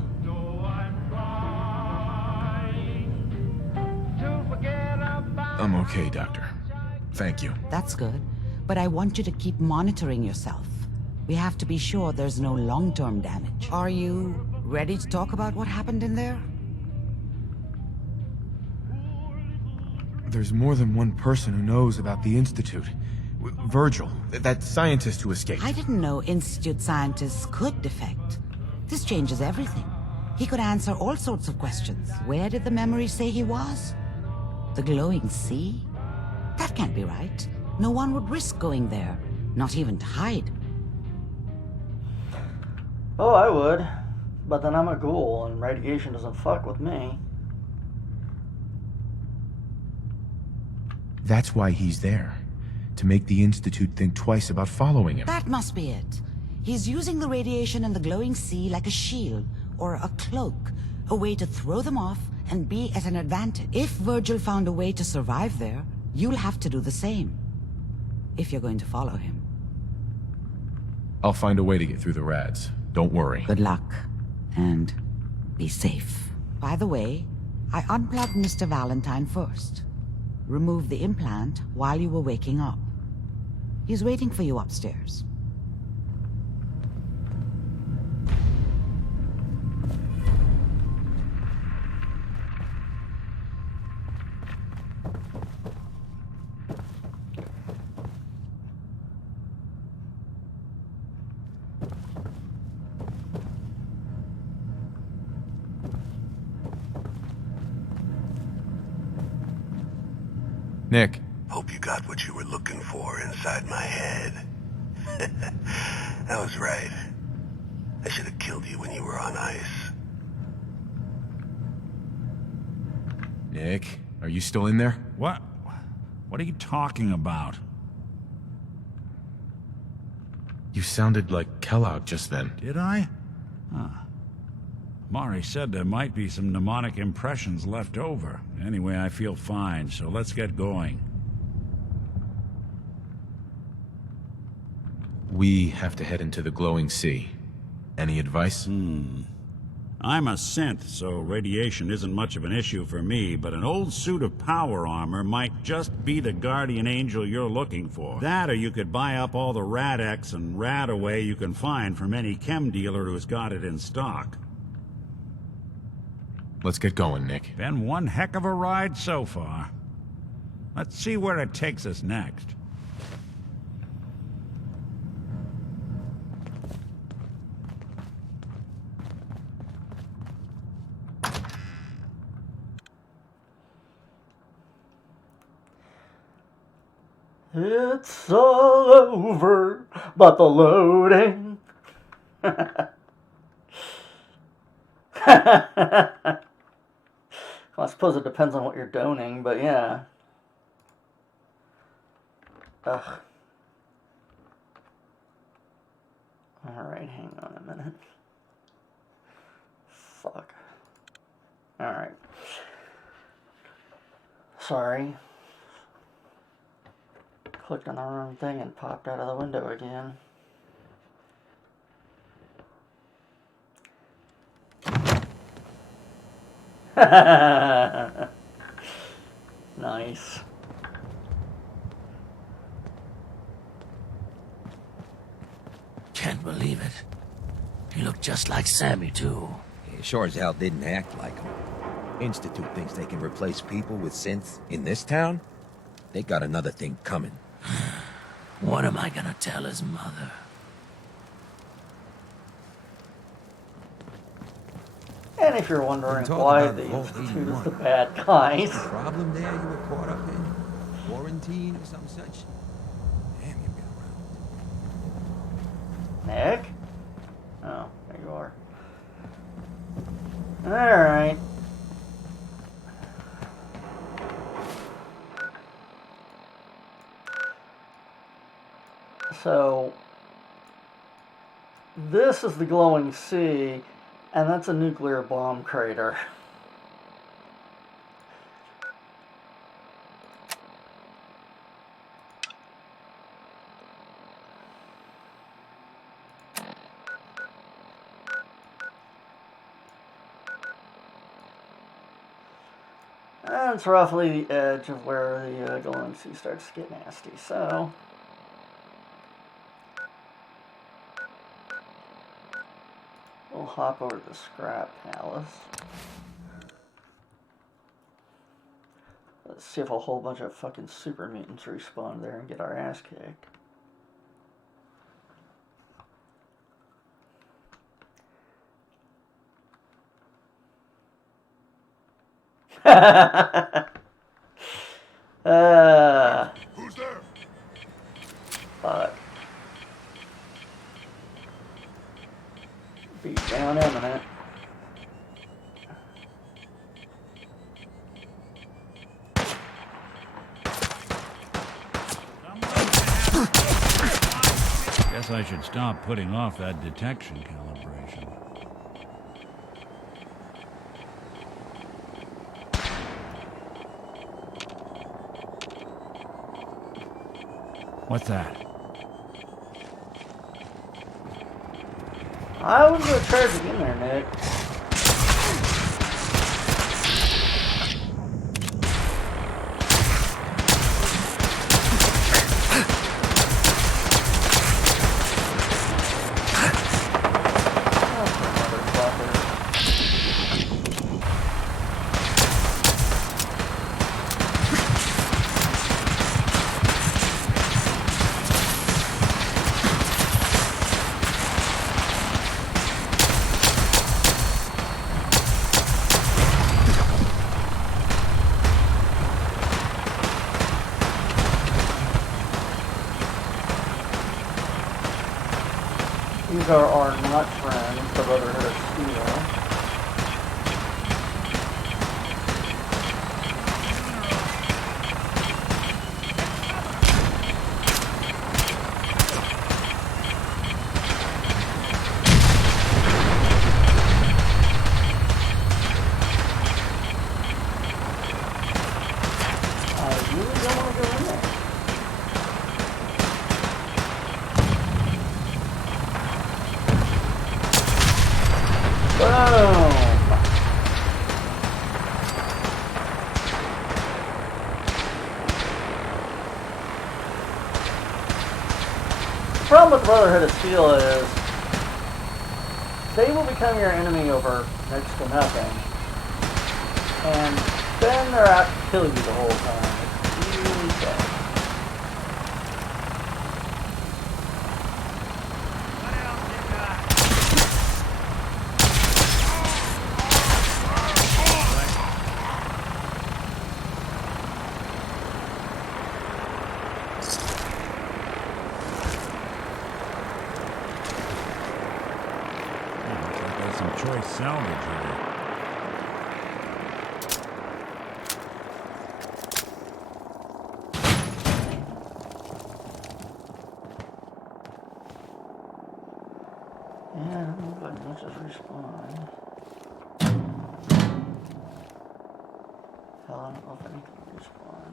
I'm okay, Doctor. Thank you. That's good. But I want you to keep monitoring yourself. We have to be sure there's no long-term damage. Are you ready to talk about what happened in there? There's more than one person who knows about the Institute. Virgil, that scientist who escaped. I didn't know Institute scientists could defect. This changes everything. He could answer all sorts of questions. Where did the memory say he was? The glowing sea? That can't be right. No one would risk going there, not even to hide. Oh, I would. But then I'm a ghoul, and radiation doesn't fuck with me. That's why he's there. To make the Institute think twice about following him. That must be it. He's using the radiation in the glowing sea like a shield, or a cloak. A way to throw them off and be at an advantage. If Virgil found a way to survive there, you'll have to do the same. If you're going to follow him. I'll find a way to get through the rads. Don't worry. Good luck. And be safe. By the way, I unplugged Mr. Valentine first. Removed the implant while you were waking up. He's waiting for you upstairs. Nick. Hope you got what you were looking for inside my head. That was right. I should have killed you when you were on ice. Nick, are you still in there? What? What are you talking about? You sounded like Kellogg just then. Did I? Huh. Mari said there might be some mnemonic impressions left over. Anyway, I feel fine, so let's get going. We have to head into the glowing sea. Any advice? I'm a synth, so radiation isn't much of an issue for me, but an old suit of power armor might just be the guardian angel you're looking for. That, or you could buy up all the Rad-X and Rad-Away you can find from any chem dealer who's got it in stock. Let's get going, Nick. Been one heck of a ride so far. Let's see where it takes us next. It's all over, but the loading. Well, I suppose it depends on what you're doning, but yeah. Ugh. Alright, hang on a minute. Fuck. Alright. Sorry. Clicked on the wrong thing and popped out of the window again. Nice. Can't believe it. He looked just like Sammy, too. He sure as hell didn't act like him. Institute thinks they can replace people with synths in this town? They got another thing coming. What am I gonna tell his mother? And if you're wondering why the Institute is the bad guys. Problem there you were caught up in? Quarantine or some such? Damn, you've been around. Nick? Oh, there you are. Alright. So, this is the glowing sea, and that's a nuclear bomb crater. And it's roughly the edge of where the glowing sea starts to get nasty, so... we'll hop over to the Scrap Palace. Let's see if a whole bunch of fucking super mutants respawn there and get our ass kicked. Beat down imminent. Guess I should stop putting off that detection calibration. What's that? I was gonna charge it in there, Nick. These are our not friends, the Brotherhood of Steel. I really don't want to go in there. Boom! The problem with Brotherhood of Steel is they will become your enemy over next to nothing, and then they're out to kill you the whole time. It's really sad. There's some choice salvage here. Yeah, but let's just respawn. Hell, I don't know if I need to respawn.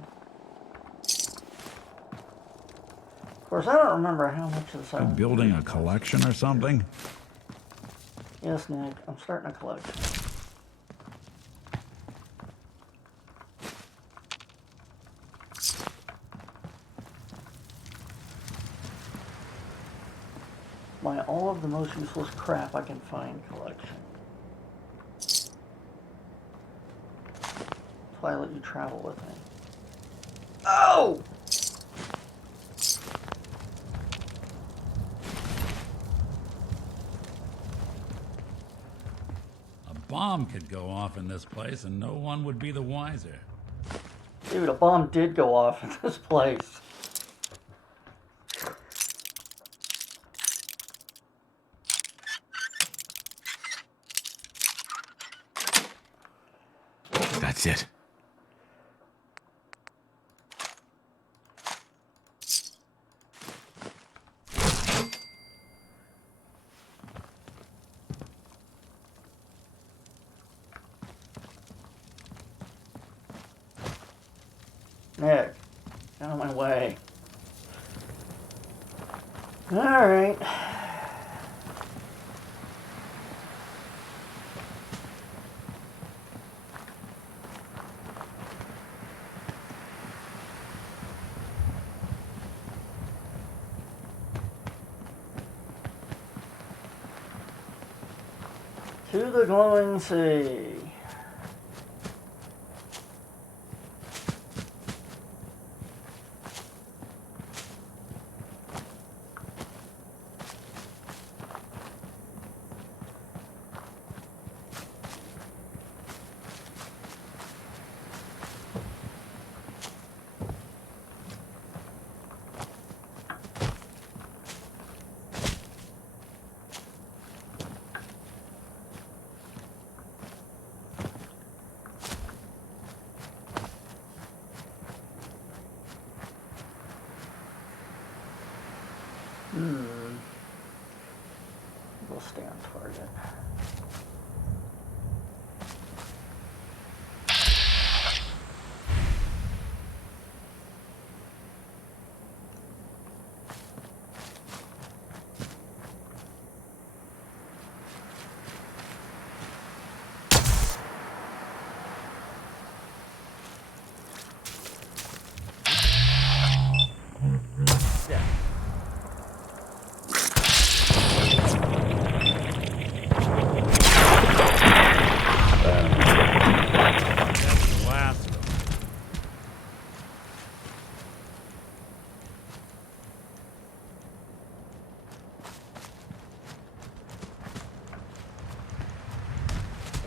Of course, I don't remember how much of this I want. Building a collection or something? Yes, Nick, I'm starting a collection. My all of the most useless crap I can find collection. That's why I let you travel with me. Oh! A bomb could go off in this place and no one would be the wiser. Dude, a bomb did go off in this place. That's it. Nick, get out of my way. Alright. To the glowing sea. we'll stay on target.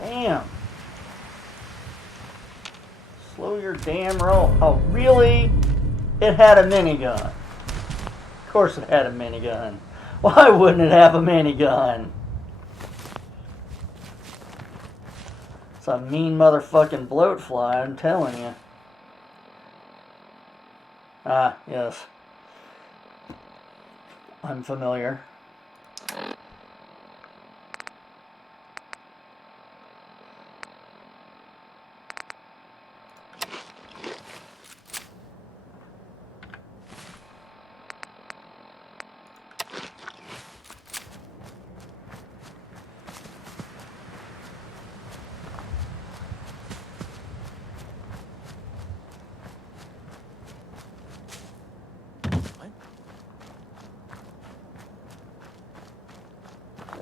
Damn. Slow your damn roll. Oh, really? It had a minigun. Of course it had a minigun. Why wouldn't it have a minigun? It's a mean motherfucking bloatfly, I'm telling you. Ah, yes. I'm familiar.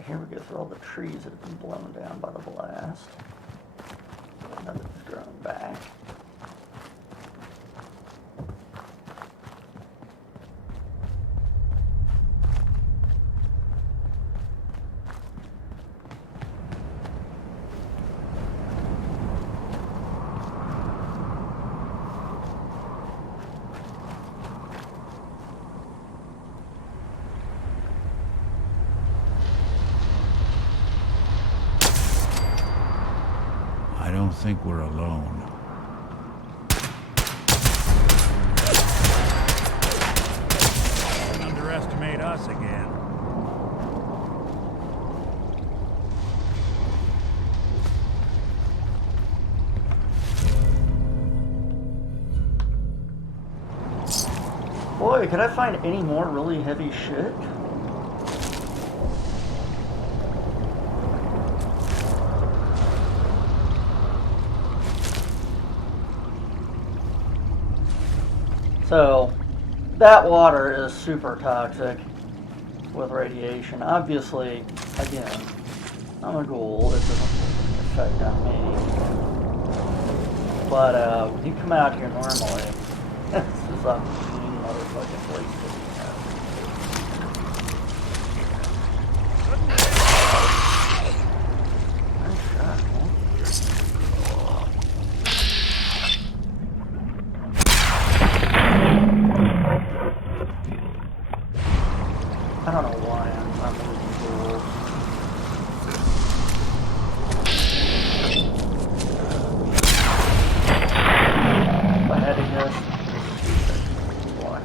Here we go through all the trees that have been blown down by the blast. Another's grown back. I don't think we're alone. Don't underestimate us again. Boy, could I find any more really heavy shit? So, that water is super toxic with radiation. Obviously, again, I'm a ghoul. It doesn't affect on me. But when you come out here normally, this is a mean motherfucking place to be at. Nice shot, man. I don't know why I'm losing gold. If I had to guess, why?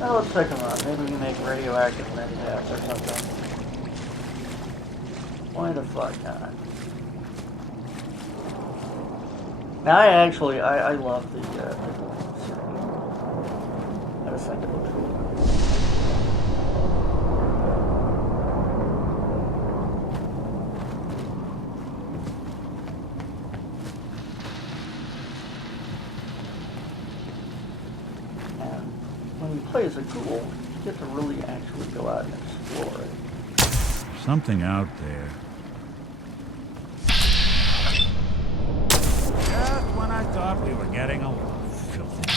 Now let's take them out. Maybe we can make radioactive medicats or something. Why the fuck not? Now I love the series. I just think it looks really good. And when you play as a ghoul, you get to really actually go out and explore it. Something out there. Just when I thought we were getting along. Filthy.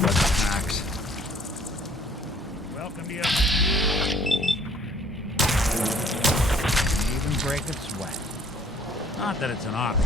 What's Max? Welcome to your... Even break a sweat. Not that it's an option.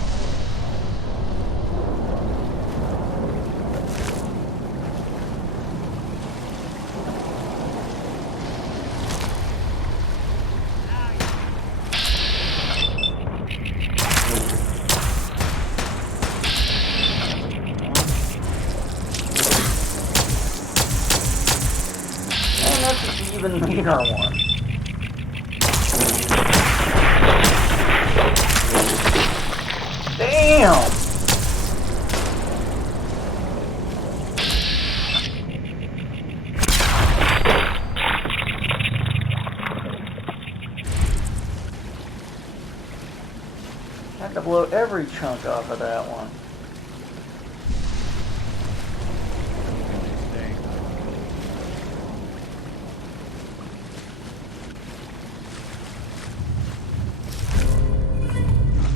even meaner one. Damn! Had to blow every chunk off of that one.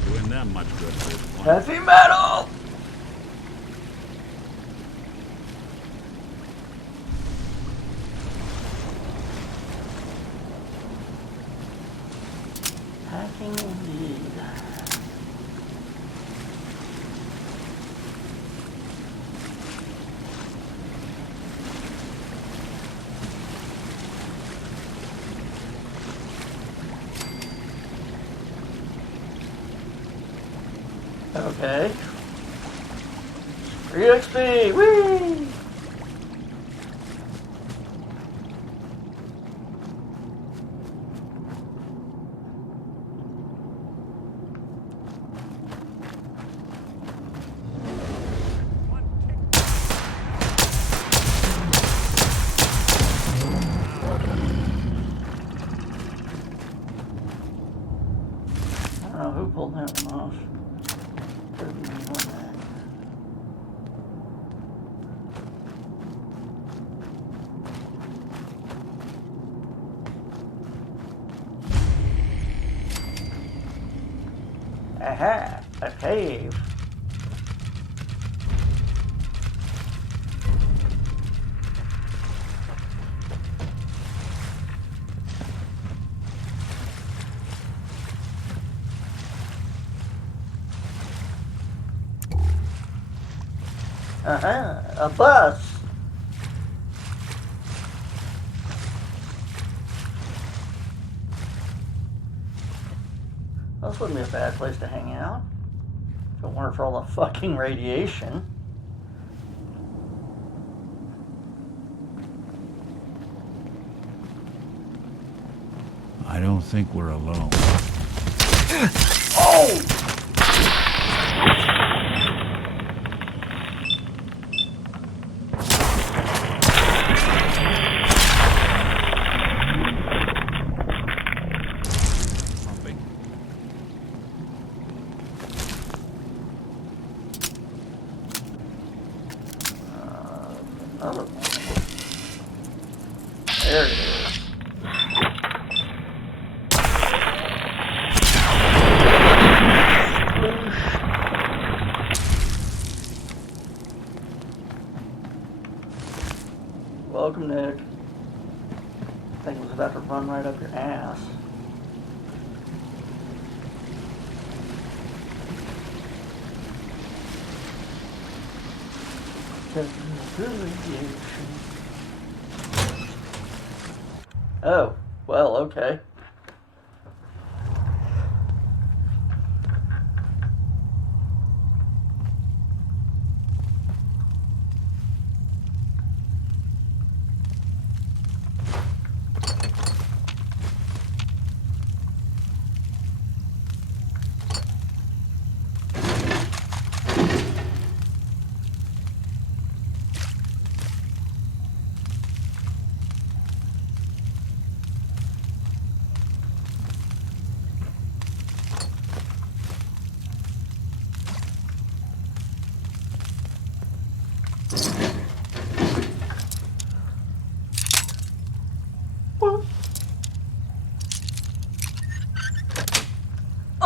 Doing that much good at this point. Heavy metal! Hacking indeed. Okay. Free XP! Whee! I don't know who pulled that one off. Could be me on that. Aha! A cave. A bus. This wouldn't be a bad place to hang out. If it weren't for all the fucking radiation. I don't think we're alone. Oh! Another one. There it is. Welcome, Nick. Thing was about to run right up your ass. Oh, well, okay.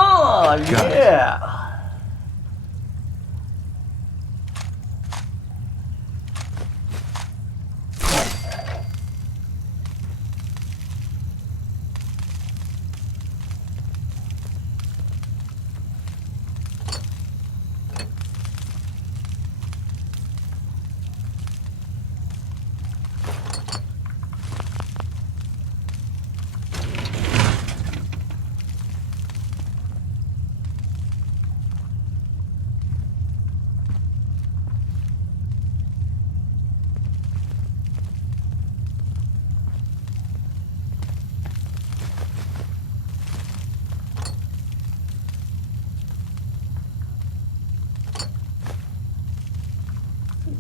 Oh, yeah.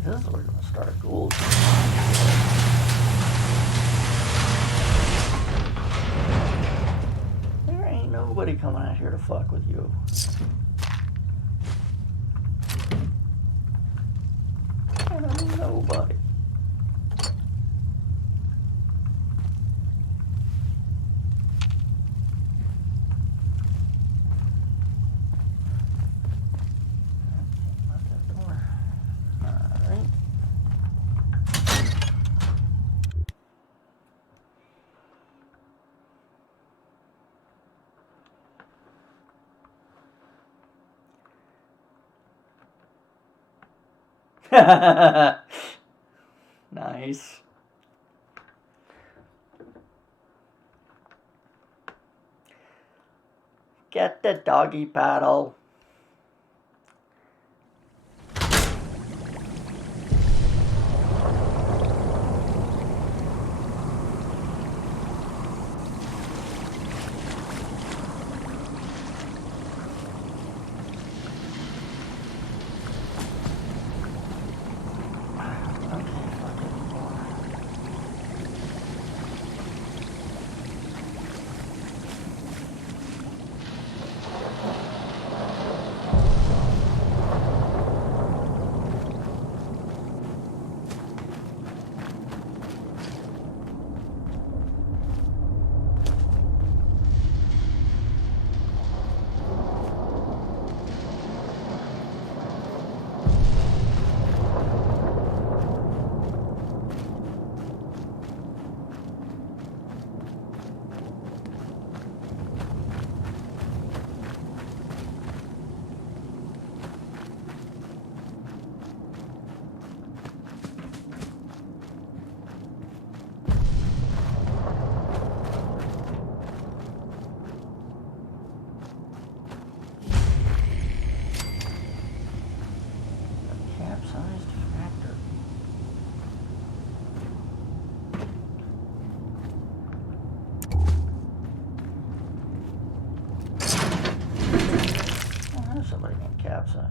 This is where we're gonna start ghouls. There ain't nobody coming out here to fuck with you. Nobody. Nice. Get the doggy paddle. Somebody named Capsize.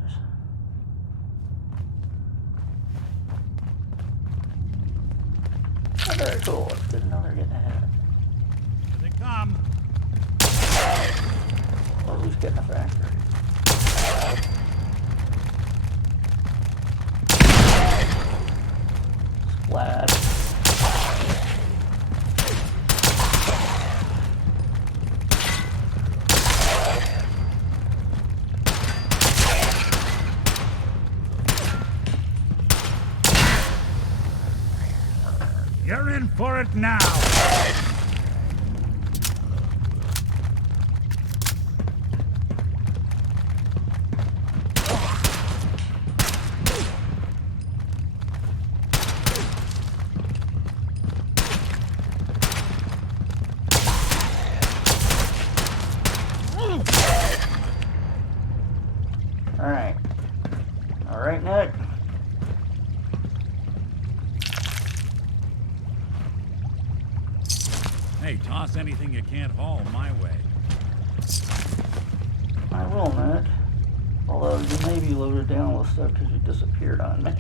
Oh, very cool. Didn't know they're getting ahead. Here they come. Well, who's getting a factory? Splat. You're in for it now. All right, Nick. Hey, toss anything you can't haul my way. I will, Nick. Although you may be loaded down with stuff because you disappeared on me.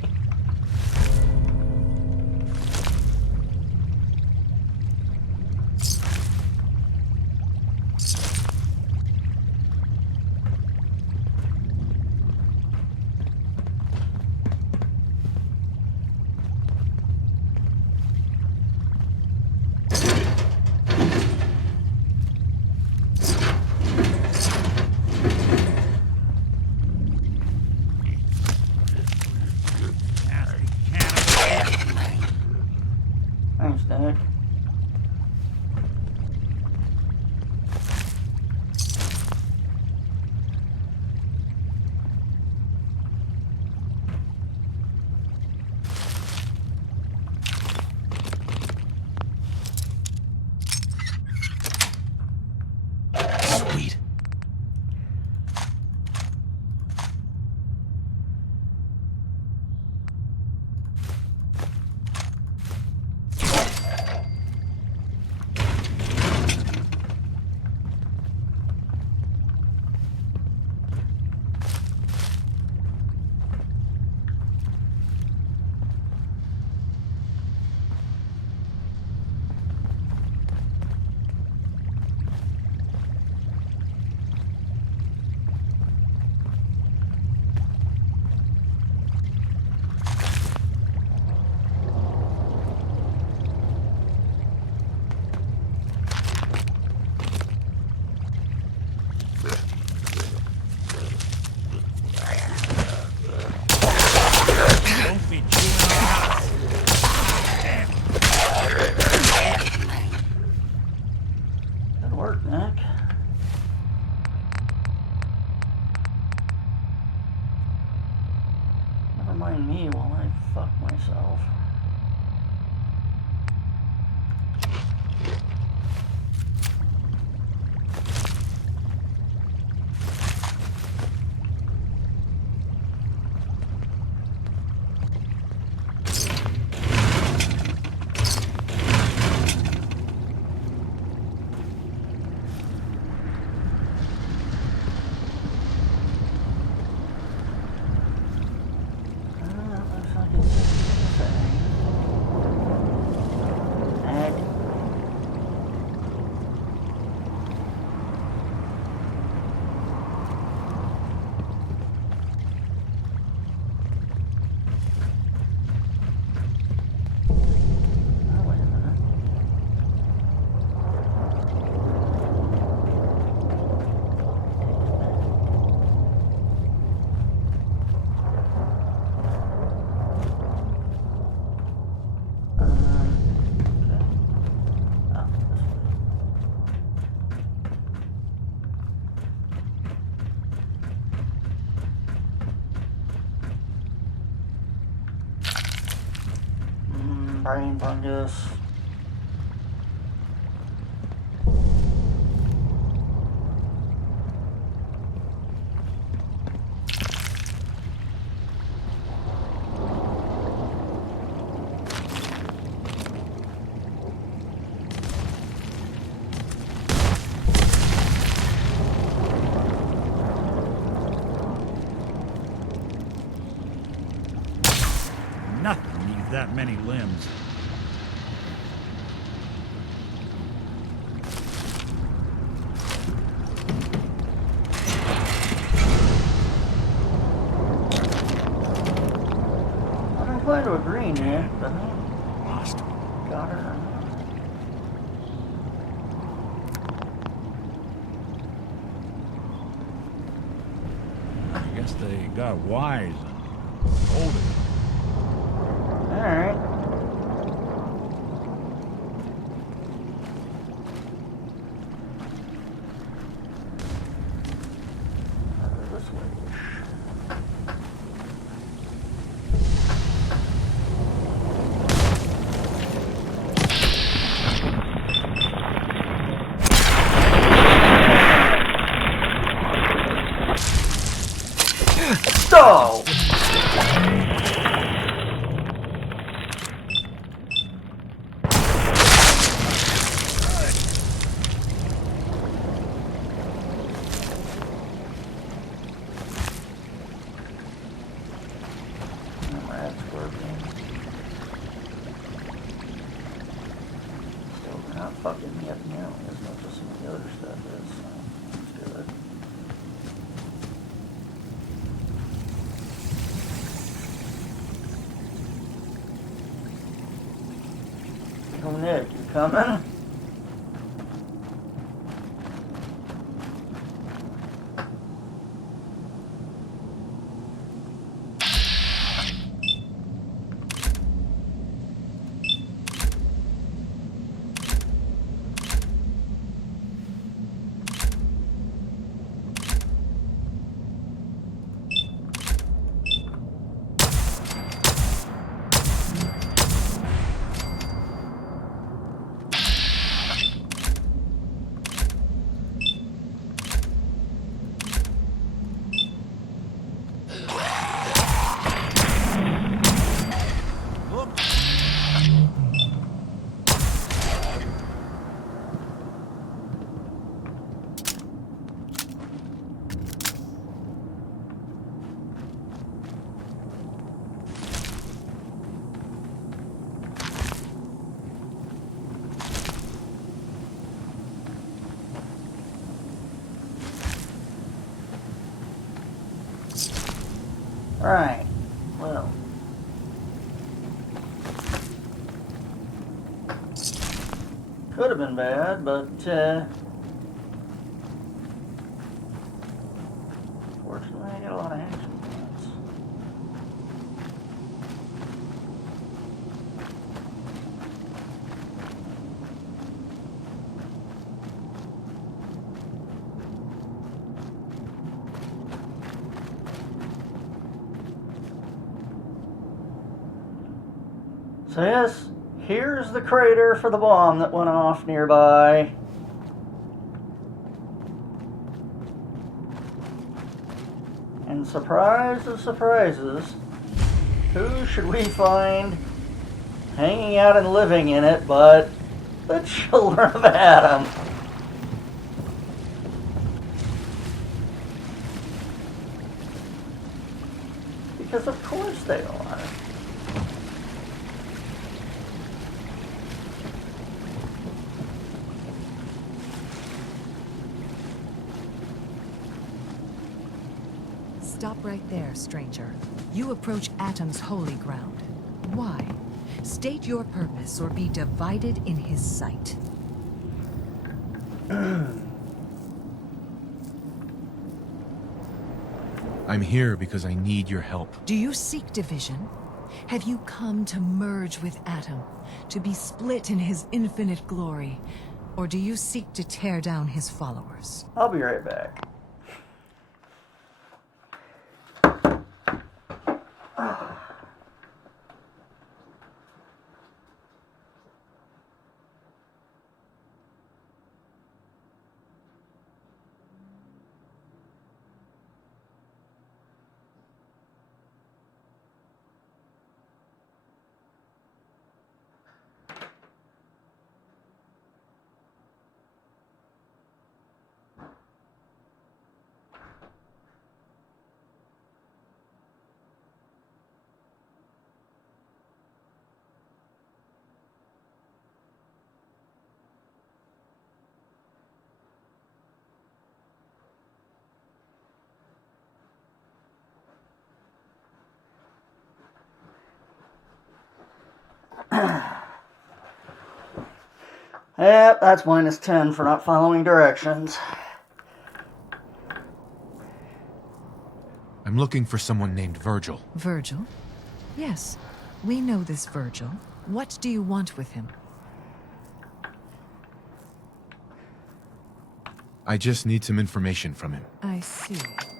work, Nick. Never mind me while I fuck myself. Brain fungus. Nothing needs that many limbs. I'm glad to agree, Nick, but Lost. got her. I guess they got wise and older. Alright. This way. Stop! Not fucking me up nearly as much as some of the other stuff is, so that's good. Oh, Nick, you coming? Right. Well. Could have been bad, but, fortunately I got a lot of action points. So yes, here's the crater for the bomb that went off nearby. And surprise of surprises, who should we find hanging out and living in it but the children of Adam? Because of course they are. Stop right there, stranger. You approach Atom's holy ground. Why? State your purpose or be divided in his sight. I'm here because I need your help. Do you seek division? Have you come to merge with Atom, to be split in his infinite glory? Or do you seek to tear down his followers? I'll be right back. Yep, that's minus 10 for not following directions. I'm looking for someone named Virgil. Virgil? Yes, we know this Virgil. What do you want with him? I just need some information from him. I see.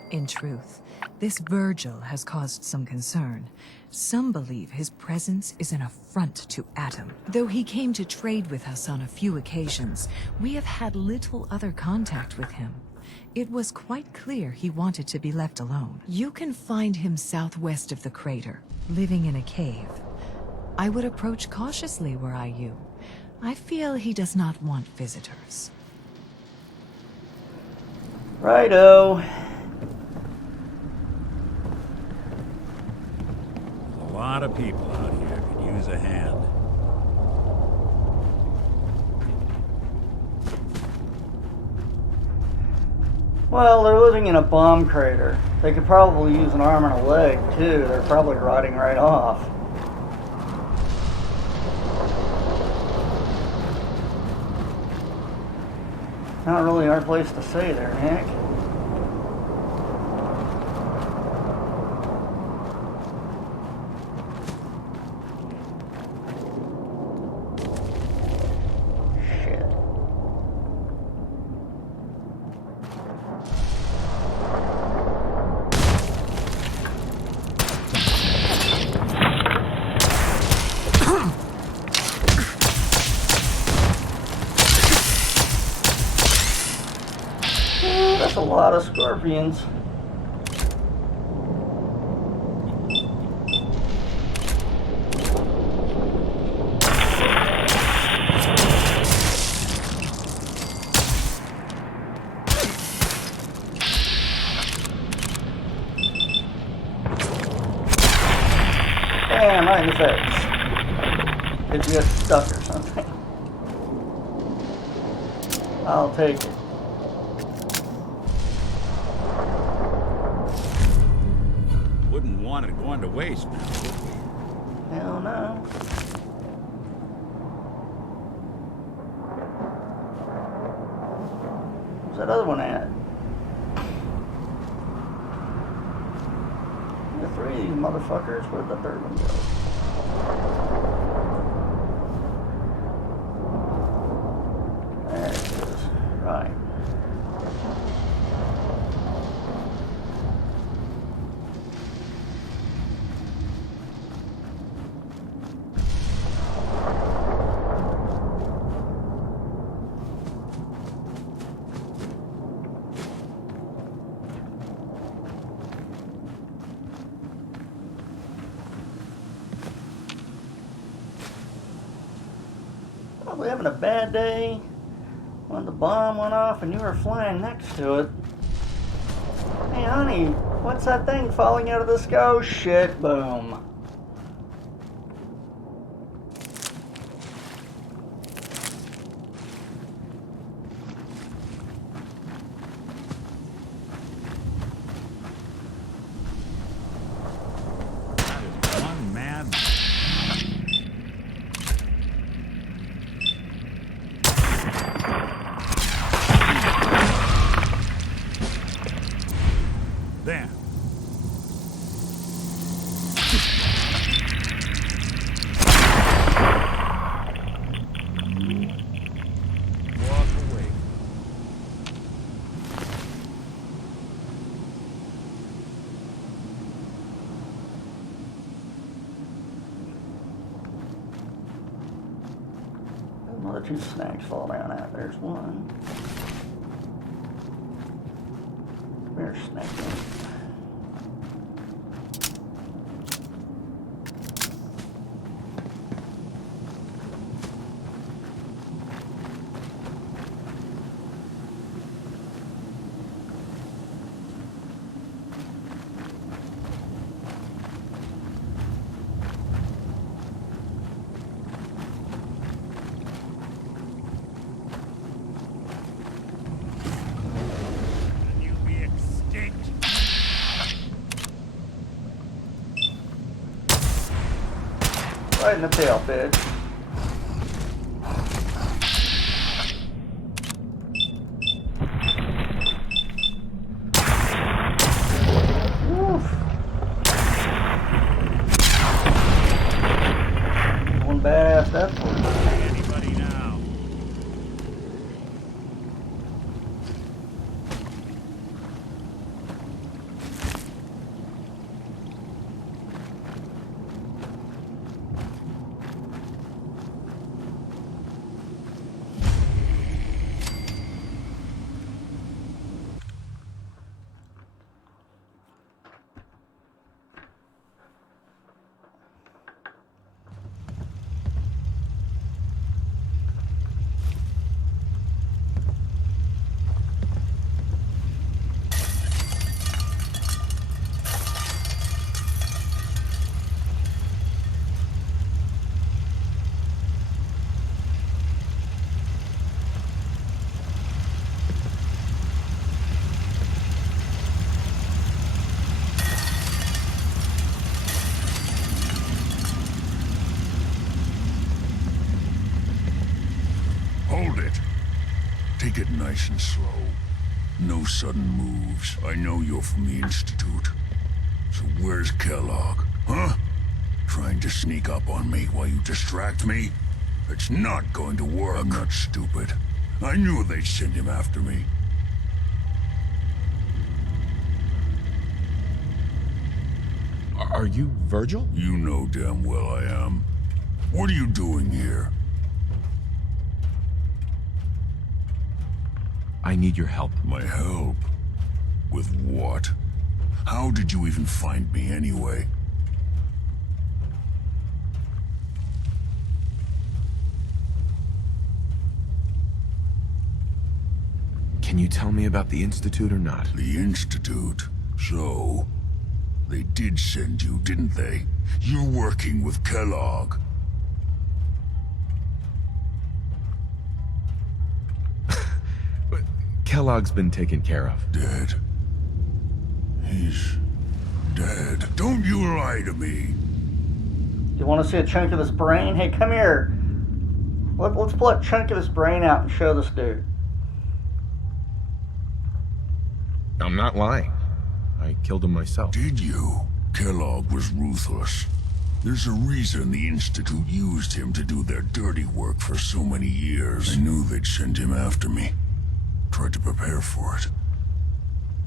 In truth, this Virgil has caused some concern. Some believe his presence is an affront to Atom. Though he came to trade with us on a few occasions, we have had little other contact with him. It was quite clear he wanted to be left alone. You can find him southwest of the crater, living in a cave. I would approach cautiously were I you. I feel he does not want visitors. Righto. A lot of people out here could use a hand. Well, they're living in a bomb crater. They could probably use an arm and a leg, too. They're probably rotting right off. Not really our place to say there, Nick. That's a lot of scorpions. Damn, right in the face. Did you get stuck or something? I'll take it. Wouldn't want it going to waste now, would we? Hell no. Where's that other one at? The three of these motherfuckers. Where'd the third one go? There it is. Right. Probably having a bad day when the bomb went off and you were flying next to it. Hey honey, what's that thing falling out of the sky? Oh shit, boom. One mad. There. Walk away. Another 2 snacks fall down out. There's one. There's snake. You be extinct. Right in the tail, bitch. Woof. One badass death for you. Anybody now? Hold it. Take it nice and slow. No sudden moves. I know you're from the Institute. So where's Kellogg? Huh? Trying to sneak up on me while you distract me? It's not going to work. I'm not stupid. I knew they'd send him after me. Are you Virgil? You know damn well I am. What are you doing here? I need your help. My help? With what? How did you even find me anyway? Can you tell me about the Institute or not? The Institute? So, they did send you, didn't they? You're working with Kellogg. Kellogg's been taken care of. Dead. He's dead. Don't you lie to me. You want to see a chunk of this brain? Hey, come here. Let's pull a chunk of this brain out and show this dude. I'm not lying. I killed him myself. Did you? Kellogg was ruthless. There's a reason the Institute used him to do their dirty work for so many years. I knew they'd send him after me. Tried to prepare for it.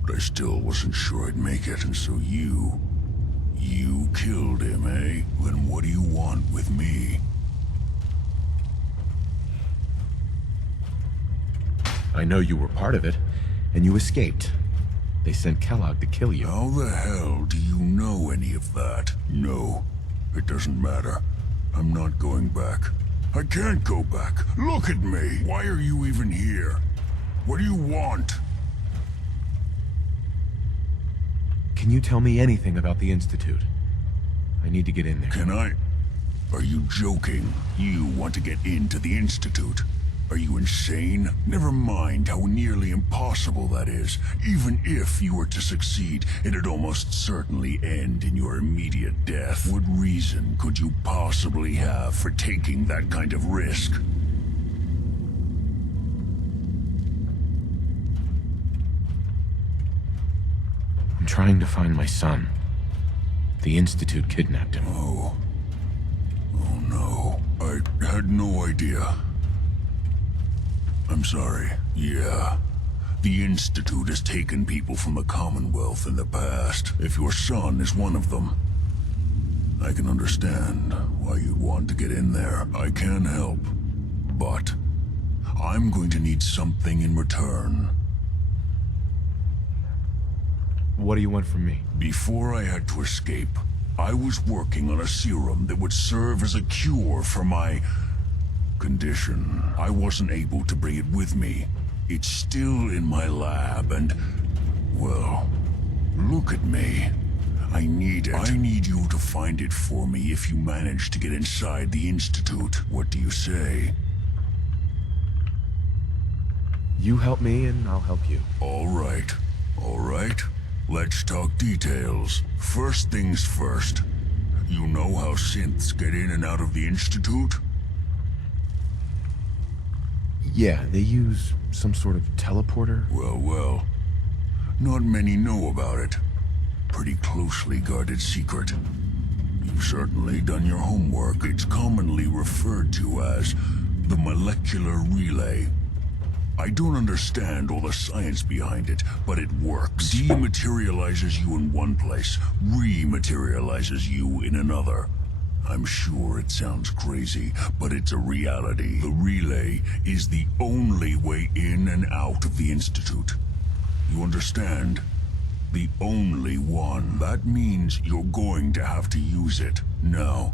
But I still wasn't sure I'd make it, and so you killed him, eh? Then what do you want with me? I know you were part of it, and you escaped. They sent Kellogg to kill you. How the hell do you know any of that? No, it doesn't matter. I'm not going back. I can't go back. Look at me. Why are you even here? What do you want? Can you tell me anything about the Institute? I need to get in there. Can I? Are you joking? You want to get into the Institute? Are you insane? Never mind how nearly impossible that is. Even if you were to succeed, it'd almost certainly end in your immediate death. What reason could you possibly have for taking that kind of risk? I'm trying to find my son. The Institute kidnapped him. Oh no. I had no idea. I'm sorry. Yeah. The Institute has taken people from the Commonwealth in the past. If your son is one of them, I can understand why you'd want to get in there. I can help. But I'm going to need something in return. What do you want from me? Before I had to escape, I was working on a serum that would serve as a cure for my condition. I wasn't able to bring it with me. It's still in my lab and, well, look at me. I need it. I need you to find it for me if you manage to get inside the Institute. What do you say? You help me and I'll help you. All right. All right. Let's talk details. First things first. You know how synths get in and out of the Institute? Yeah, they use some sort of teleporter. Well. Not many know about it. Pretty closely guarded secret. You've certainly done your homework. It's commonly referred to as the molecular relay. I don't understand all the science behind it, but it works. Dematerializes you in one place, rematerializes you in another. I'm sure it sounds crazy, but it's a reality. The relay is the only way in and out of the Institute. You understand? The only one. That means you're going to have to use it. Now,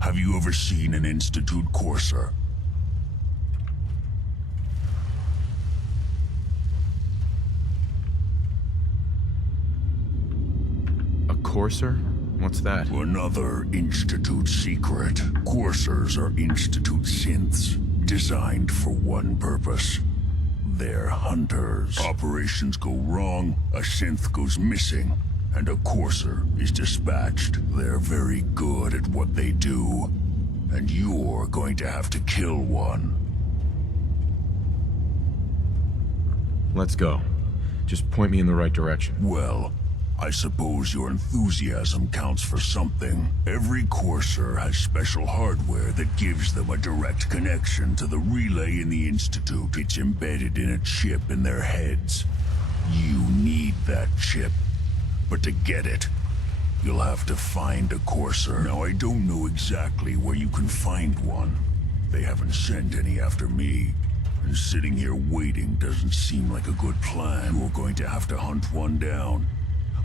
have you ever seen an Institute courser? Courser? What's that? Another Institute secret. Coursers are Institute synths, designed for one purpose. They're hunters. Operations go wrong, a synth goes missing, and a courser is dispatched. They're very good at what they do, and you're going to have to kill one. Let's go. Just point me in the right direction. Well, I suppose your enthusiasm counts for something. Every courser has special hardware that gives them a direct connection to the relay in the Institute. It's embedded in a chip in their heads. You need that chip. But to get it, you'll have to find a courser. Now, I don't know exactly where you can find one. They haven't sent any after me. And sitting here waiting doesn't seem like a good plan. You're going to have to hunt one down.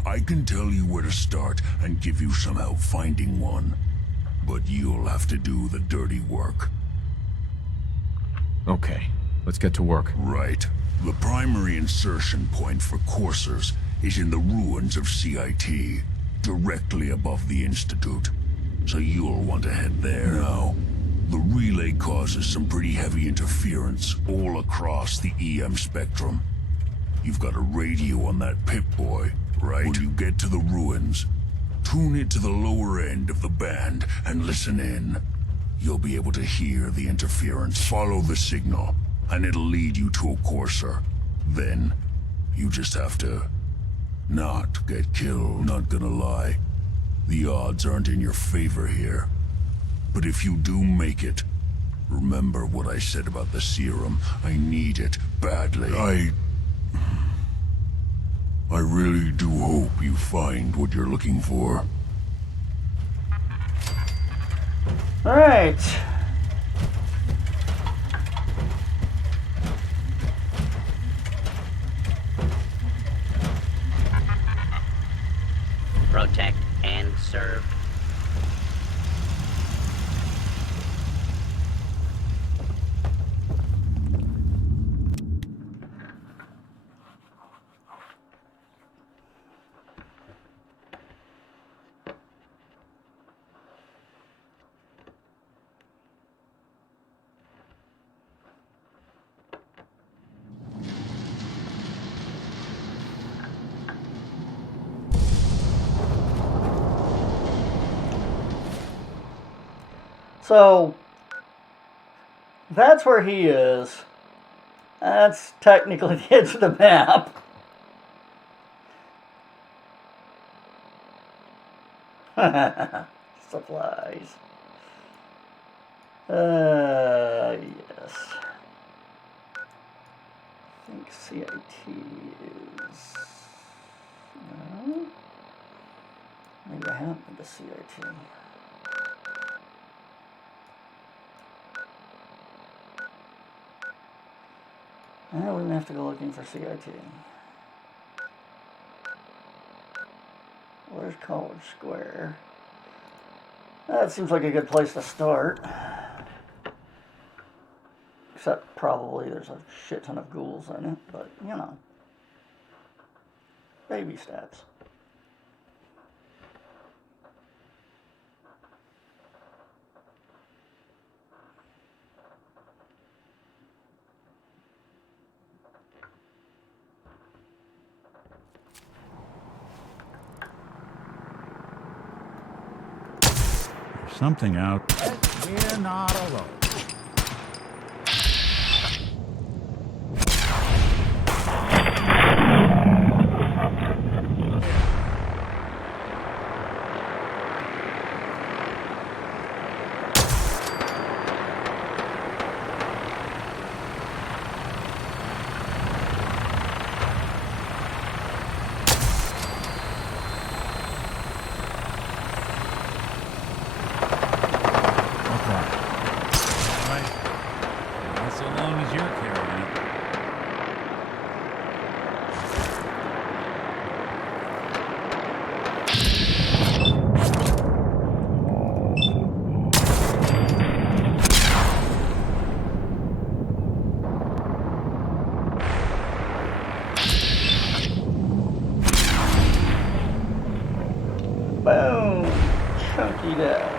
I can tell you where to start and give you some help finding one. But you'll have to do the dirty work. Okay, let's get to work. Right. The primary insertion point for coursers is in the ruins of CIT, directly above the Institute. So you'll want to head there. Now, the relay causes some pretty heavy interference all across the EM spectrum. You've got a radio on that Pip-Boy, right? When you get to the ruins, tune it to the lower end of the band and listen in. You'll be able to hear the interference. Follow the signal, and it'll lead you to a courser. Then, you just have to not get killed. Not gonna lie, the odds aren't in your favor here. But if you do make it, remember what I said about the serum. I need it badly. I really do hope you find what you're looking for. All right. Protect and serve. So, that's where he is. That's technically the edge of the map. Supplies. Yes. I think CIT is... No? Maybe I haven't been to CIT. Well, we may have to go looking for CIT. Where's College Square? That seems like a good place to start. Except probably there's a shit ton of ghouls in it, but you know. Baby steps. Something out. We're not alone. Boom! Chunky death.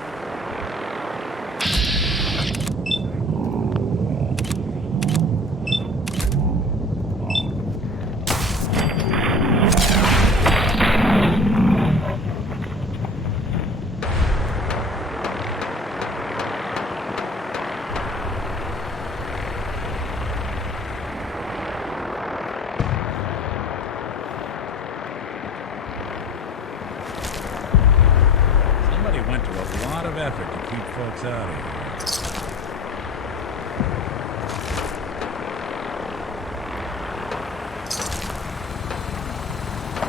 Went to a lot of effort to keep folks out of here.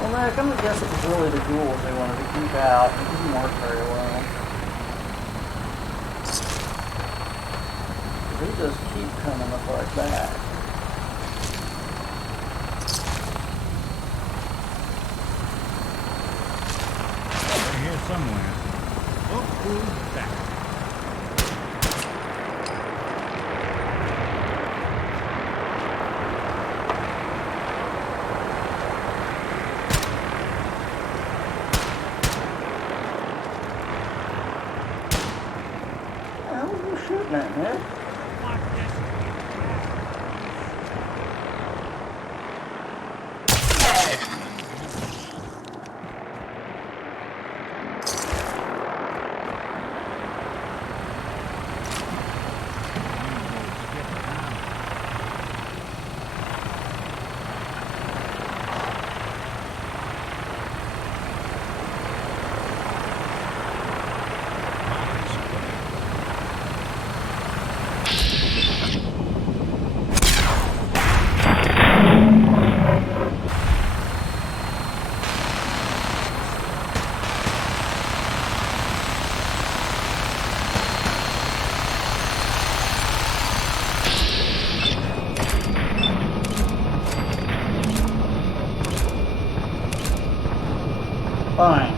Well, Mac, I'm gonna guess it was really the ghouls they wanted to keep out. It didn't work very well. They just keep coming up like that. They're here somewhere. Oh, who's back? What the hell are you shooting at, man? Fine.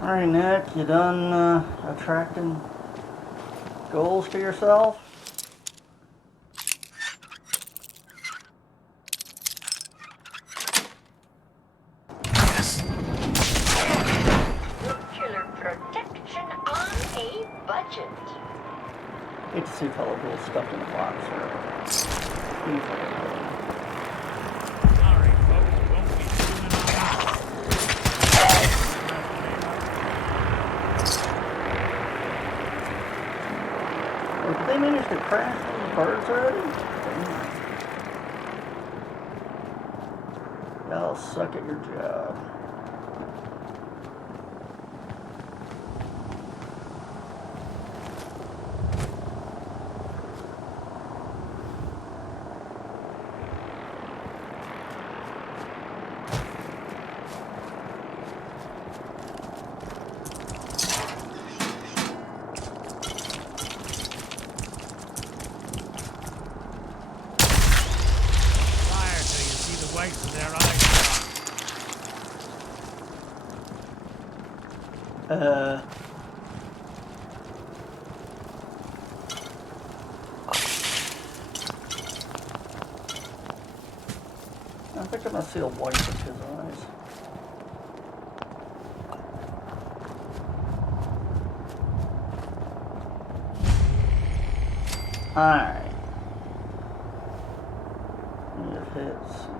Alright, Nick, you done attracting goals to yourself? Agent. Hate to see fellow ghouls stuck in a box or Sorry, folks, won't be zooming on. Did they manage to crash these birds already? Y'all suck at your job. Fire till you see the whites of their eyes. I think I'm gonna see a white of his eyes. Alright. Need to hit some.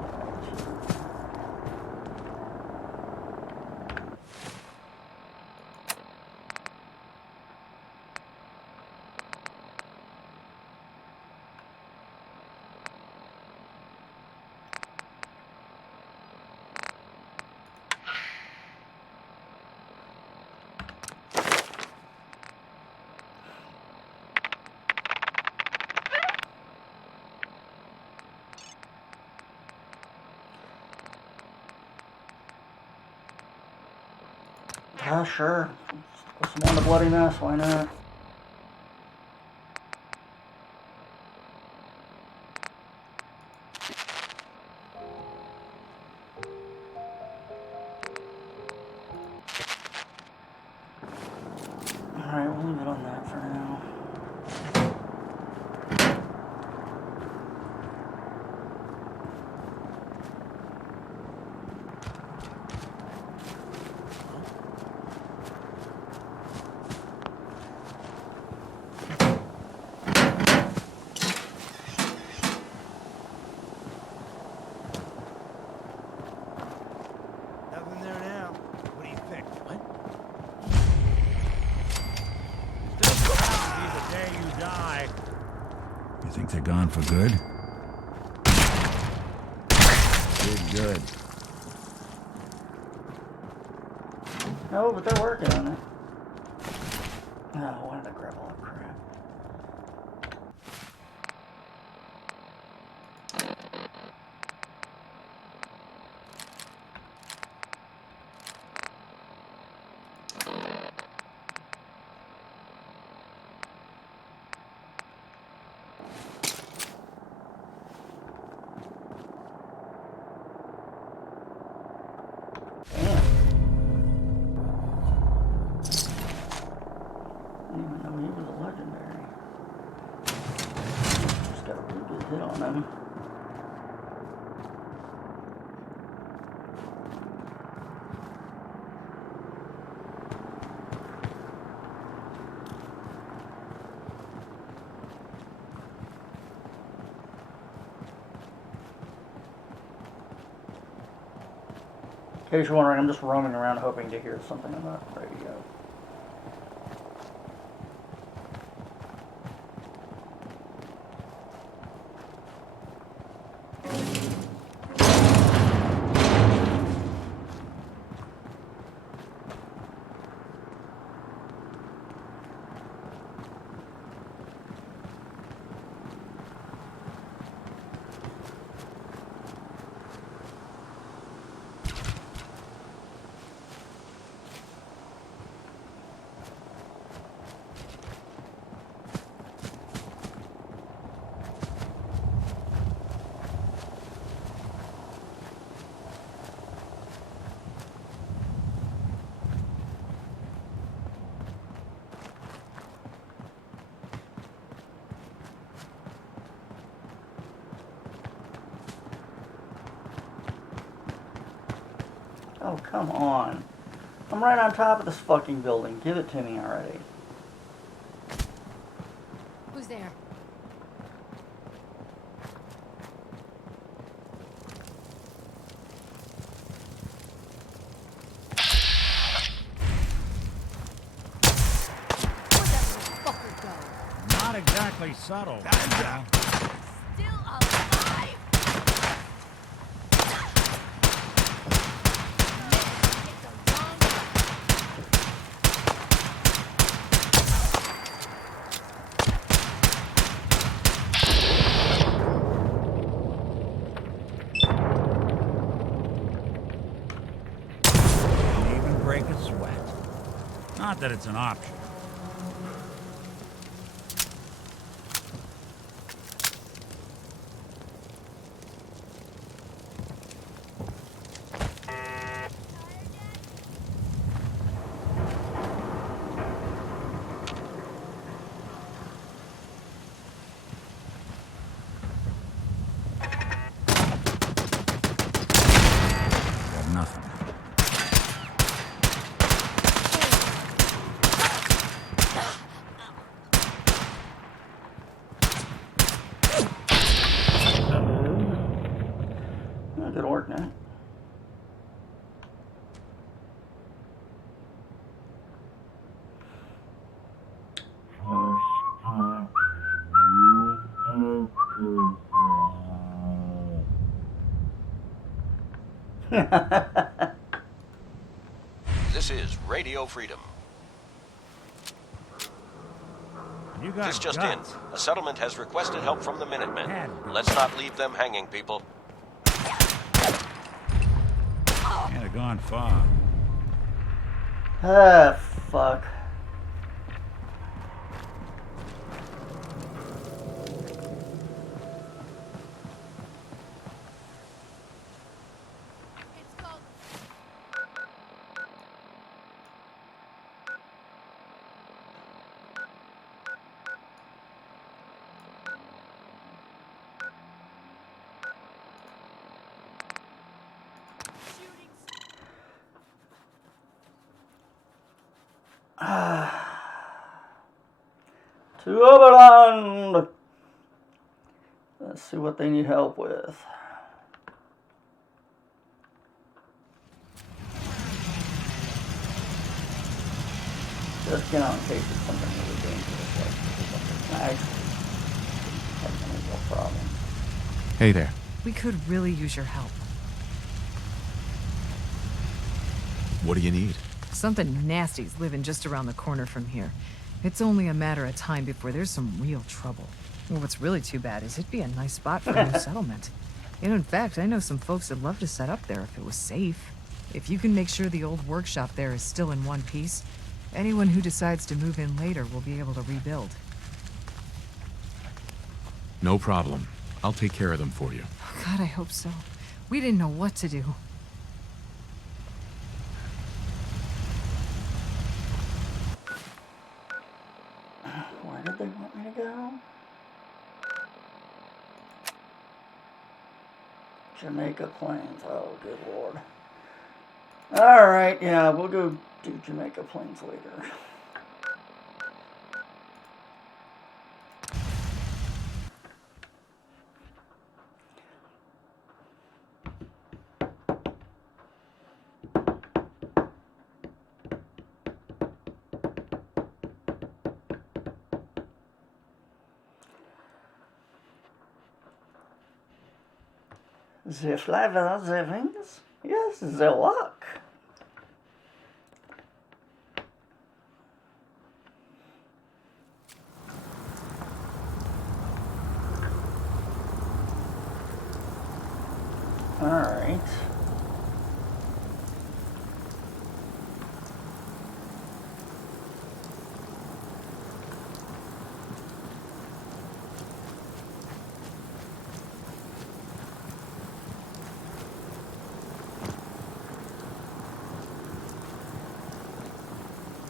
Ah, sure. Put some on the bloody mess, why not? Alright, we'll leave it on that for now. Nothing there now. What do you think? What? This will be the day you die. You think they're gone for good? Good. No, but they're working on it. Oh, I wanted to grab all that crap. I didn't even know he was a legendary. Just got a pretty good hit on him. In case you're wondering, I'm just roaming around hoping to hear something on the radio. Oh, come on. I'm right on top of this fucking building. Give it to me already. Who's there? Not exactly subtle. Now. Still alive? Don't even break a sweat. Not that it's an option. Got nothing. Good work, Nat. This is Radio Freedom. You got This just guts. in. A settlement has requested help from the Minutemen. Let's not leave them hanging, people. Can't have gone far. Ah, fuck. To Oberland! Let's see what they need help with. Just get on in case it's something really dangerous, like something actually have any real problem. Hey there. We could really use your help. What do you need? Something nasty's living just around the corner from here. It's only a matter of time before there's some real trouble. Well, what's really too bad is it'd be a nice spot for a new settlement. And in fact, I know some folks that'd love to set up there if it was safe. If you can make sure the old workshop there is still in one piece, anyone who decides to move in later will be able to rebuild. No problem. I'll take care of them for you. Oh, God, I hope so. We didn't know what to do. Where did they want me to go? Jamaica Plains. Oh, good lord. Alright, yeah, we'll go do Jamaica Plains later. The flavor, the wings, yes, the luck. All right.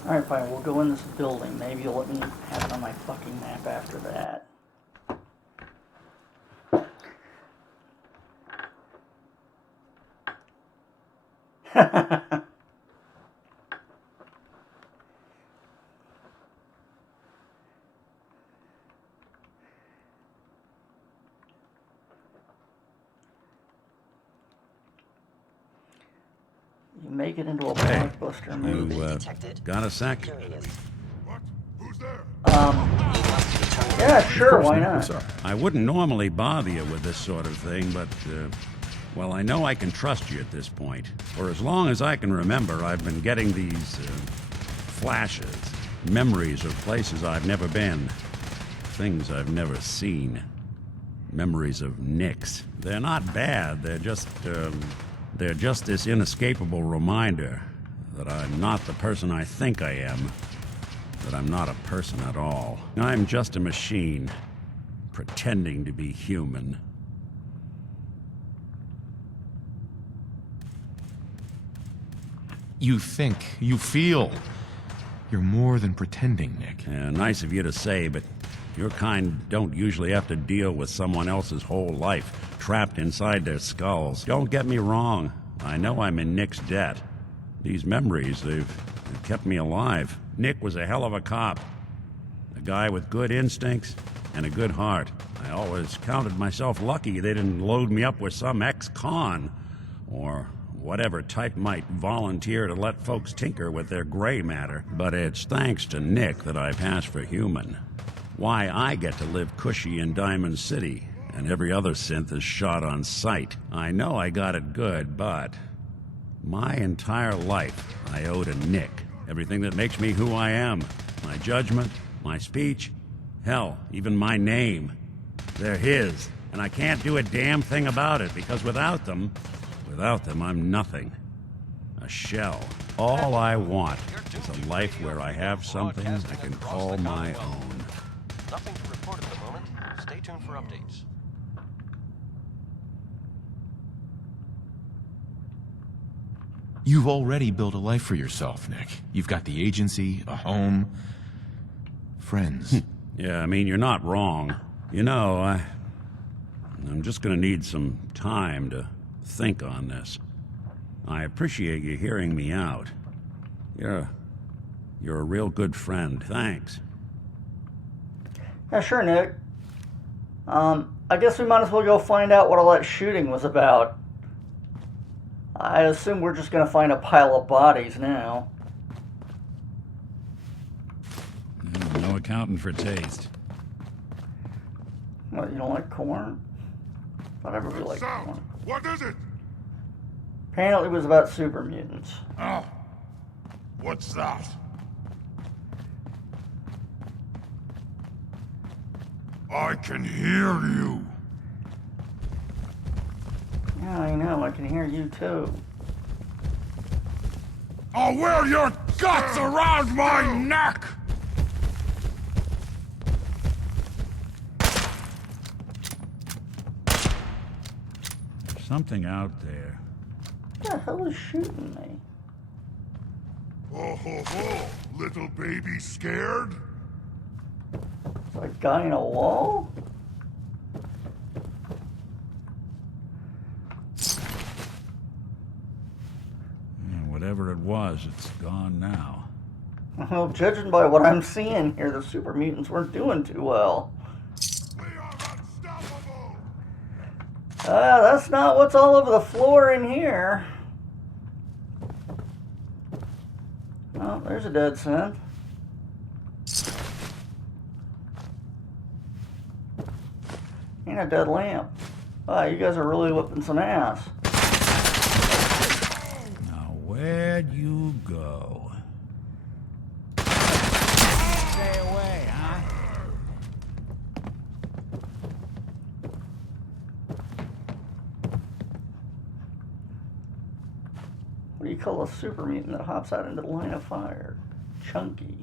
Alright, fine, we'll go in this building. Maybe you'll let me have it on my fucking map after that. make it into a blockbuster movie. You, got a sec? Yeah, sure, why not? I wouldn't normally bother you with this sort of thing, but, well, I know I can trust you at this point. For as long as I can remember, I've been getting these, flashes, memories of places I've never been, things I've never seen, memories of Nix. They're not bad, they're just this inescapable reminder that I'm not the person I think I am, that I'm not a person at all. I'm just a machine, pretending to be human. You think, you feel. You're more than pretending, Nick. Yeah, nice of you to say, but your kind don't usually have to deal with someone else's whole life, trapped inside their skulls. Don't get me wrong, I know I'm in Nick's debt. These memories, they've kept me alive. Nick was a hell of a cop. A guy with good instincts and a good heart. I always counted myself lucky they didn't load me up with some ex-con, or whatever type might volunteer to let folks tinker with their gray matter. But it's thanks to Nick that I pass for human. Why I get to live cushy in Diamond City, and every other synth is shot on sight. I know I got it good, but my entire life I owe to Nick. Everything that makes me who I am. My judgment, my speech, hell, even my name. They're his, and I can't do a damn thing about it, because without them, I'm nothing. A shell. All I want is a life where I have something I can call my own. Nothing to report at the moment. Stay tuned for updates. You've already built a life for yourself, Nick. You've got the agency, a home, friends. Yeah, I mean, you're not wrong. You know, I'm just gonna need some time to think on this. I appreciate you hearing me out. You're a real good friend. Thanks. Yeah, sure, Nick. I guess we might as well go find out what all that shooting was about. I assume we're just gonna find a pile of bodies now. No accounting for taste. What, you don't like corn? Thought everybody liked corn. What is it? Apparently it was about super mutants. Oh, what's that? I can hear you. Yeah, I know. I can hear you too. I'll wear your guts around my neck! There's something out there. What the hell is shooting me? Oh ho ho! Little baby scared? A guy in a wall? Whatever it was, it's gone now. Well, judging by what I'm seeing here, the super mutants weren't doing too well. That's not what's all over the floor in here. Oh, there's a dead synth. And a dead lamp. Wow, you guys are really whipping some ass. Now, where'd you go? Stay away, huh? What do you call a super mutant that hops out into the line of fire? Chunky.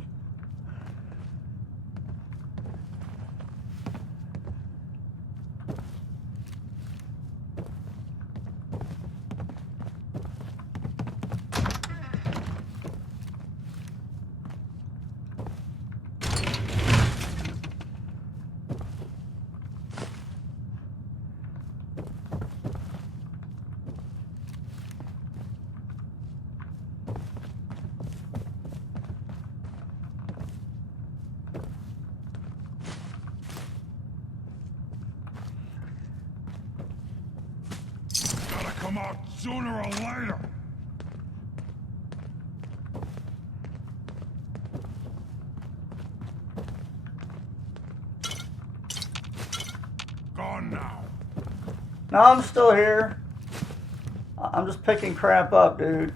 Come out sooner or later. No, I'm still here. I'm just picking crap up, dude.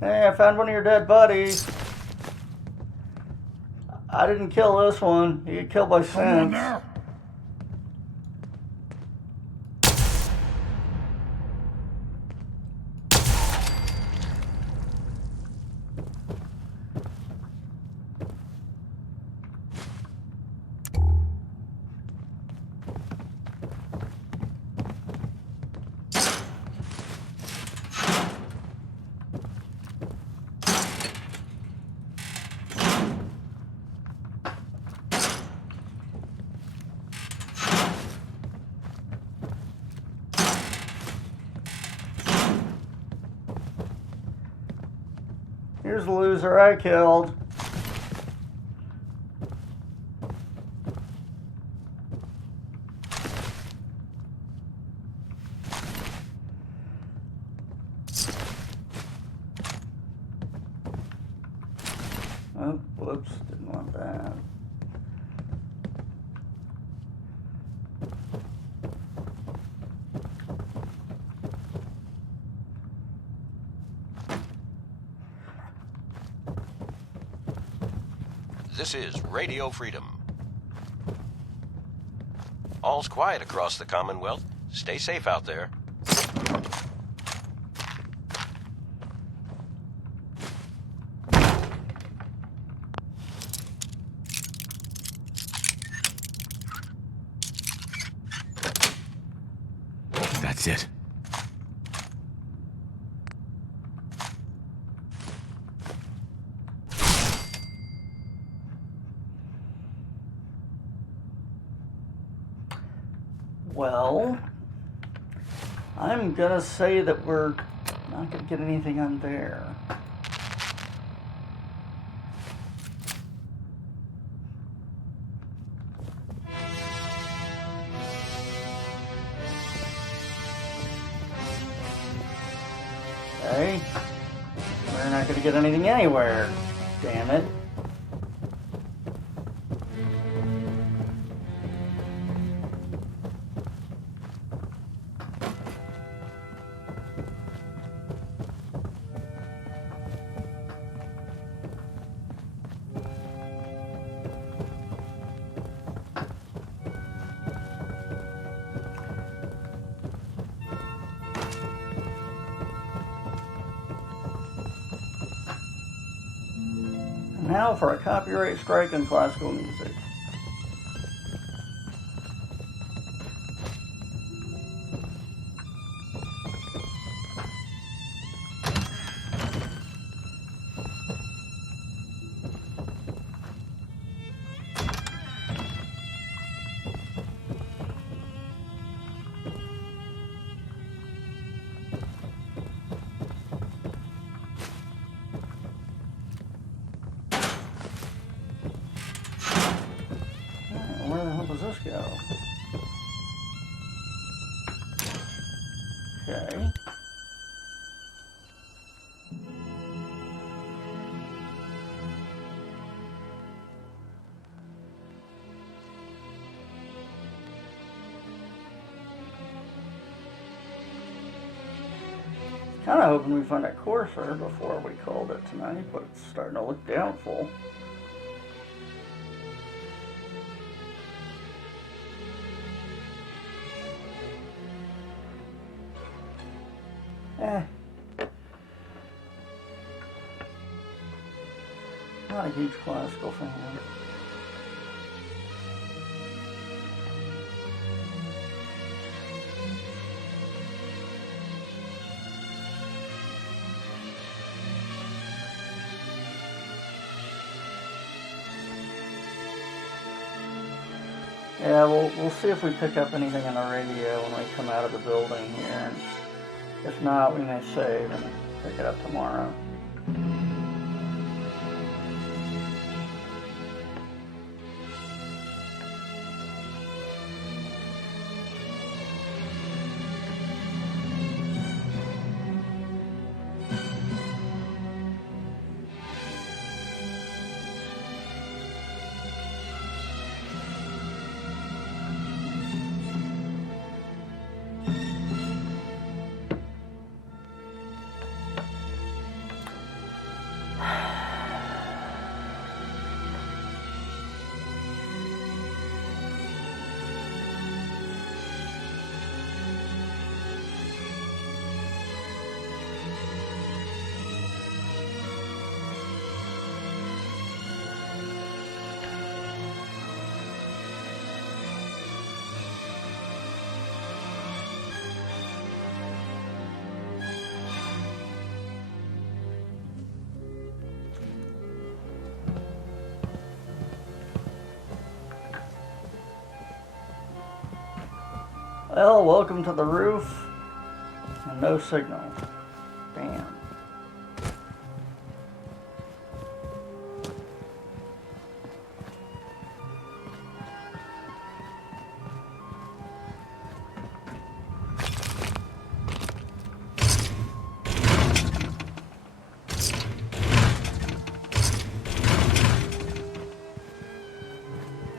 Hey, I found one of your dead buddies. I didn't kill this one. He got killed by Synth. Here's the loser I killed. Oh, whoops, didn't want that. This is Radio Freedom. All's quiet across the Commonwealth. Stay safe out there. That's it. Well, I'm gonna say that we're not gonna get anything on there. Okay, we're not gonna get anything anywhere. Damn it. Now for a copyright strike on classical music. Where the hell does this go? Okay. Kind of hoping we find that Corsair before we called it tonight, but it's starting to look doubtful. Not a huge classical fan. Yeah, we'll see if we pick up anything on the radio when we come out of the building here. If not, we may save and pick it up tomorrow. Well, welcome to the roof. And no signal. Damn.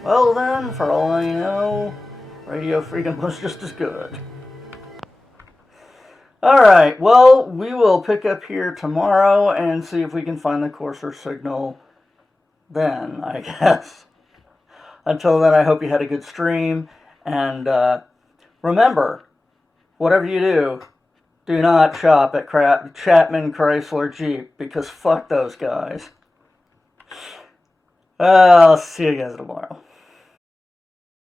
Well then, for all I know, Radio Freedom was just as good. Alright, well, we will pick up here tomorrow and see if we can find the courser signal then, I guess. Until then, I hope you had a good stream. And remember, whatever you do not shop at Chapman Chrysler Jeep, because fuck those guys. I'll see you guys tomorrow.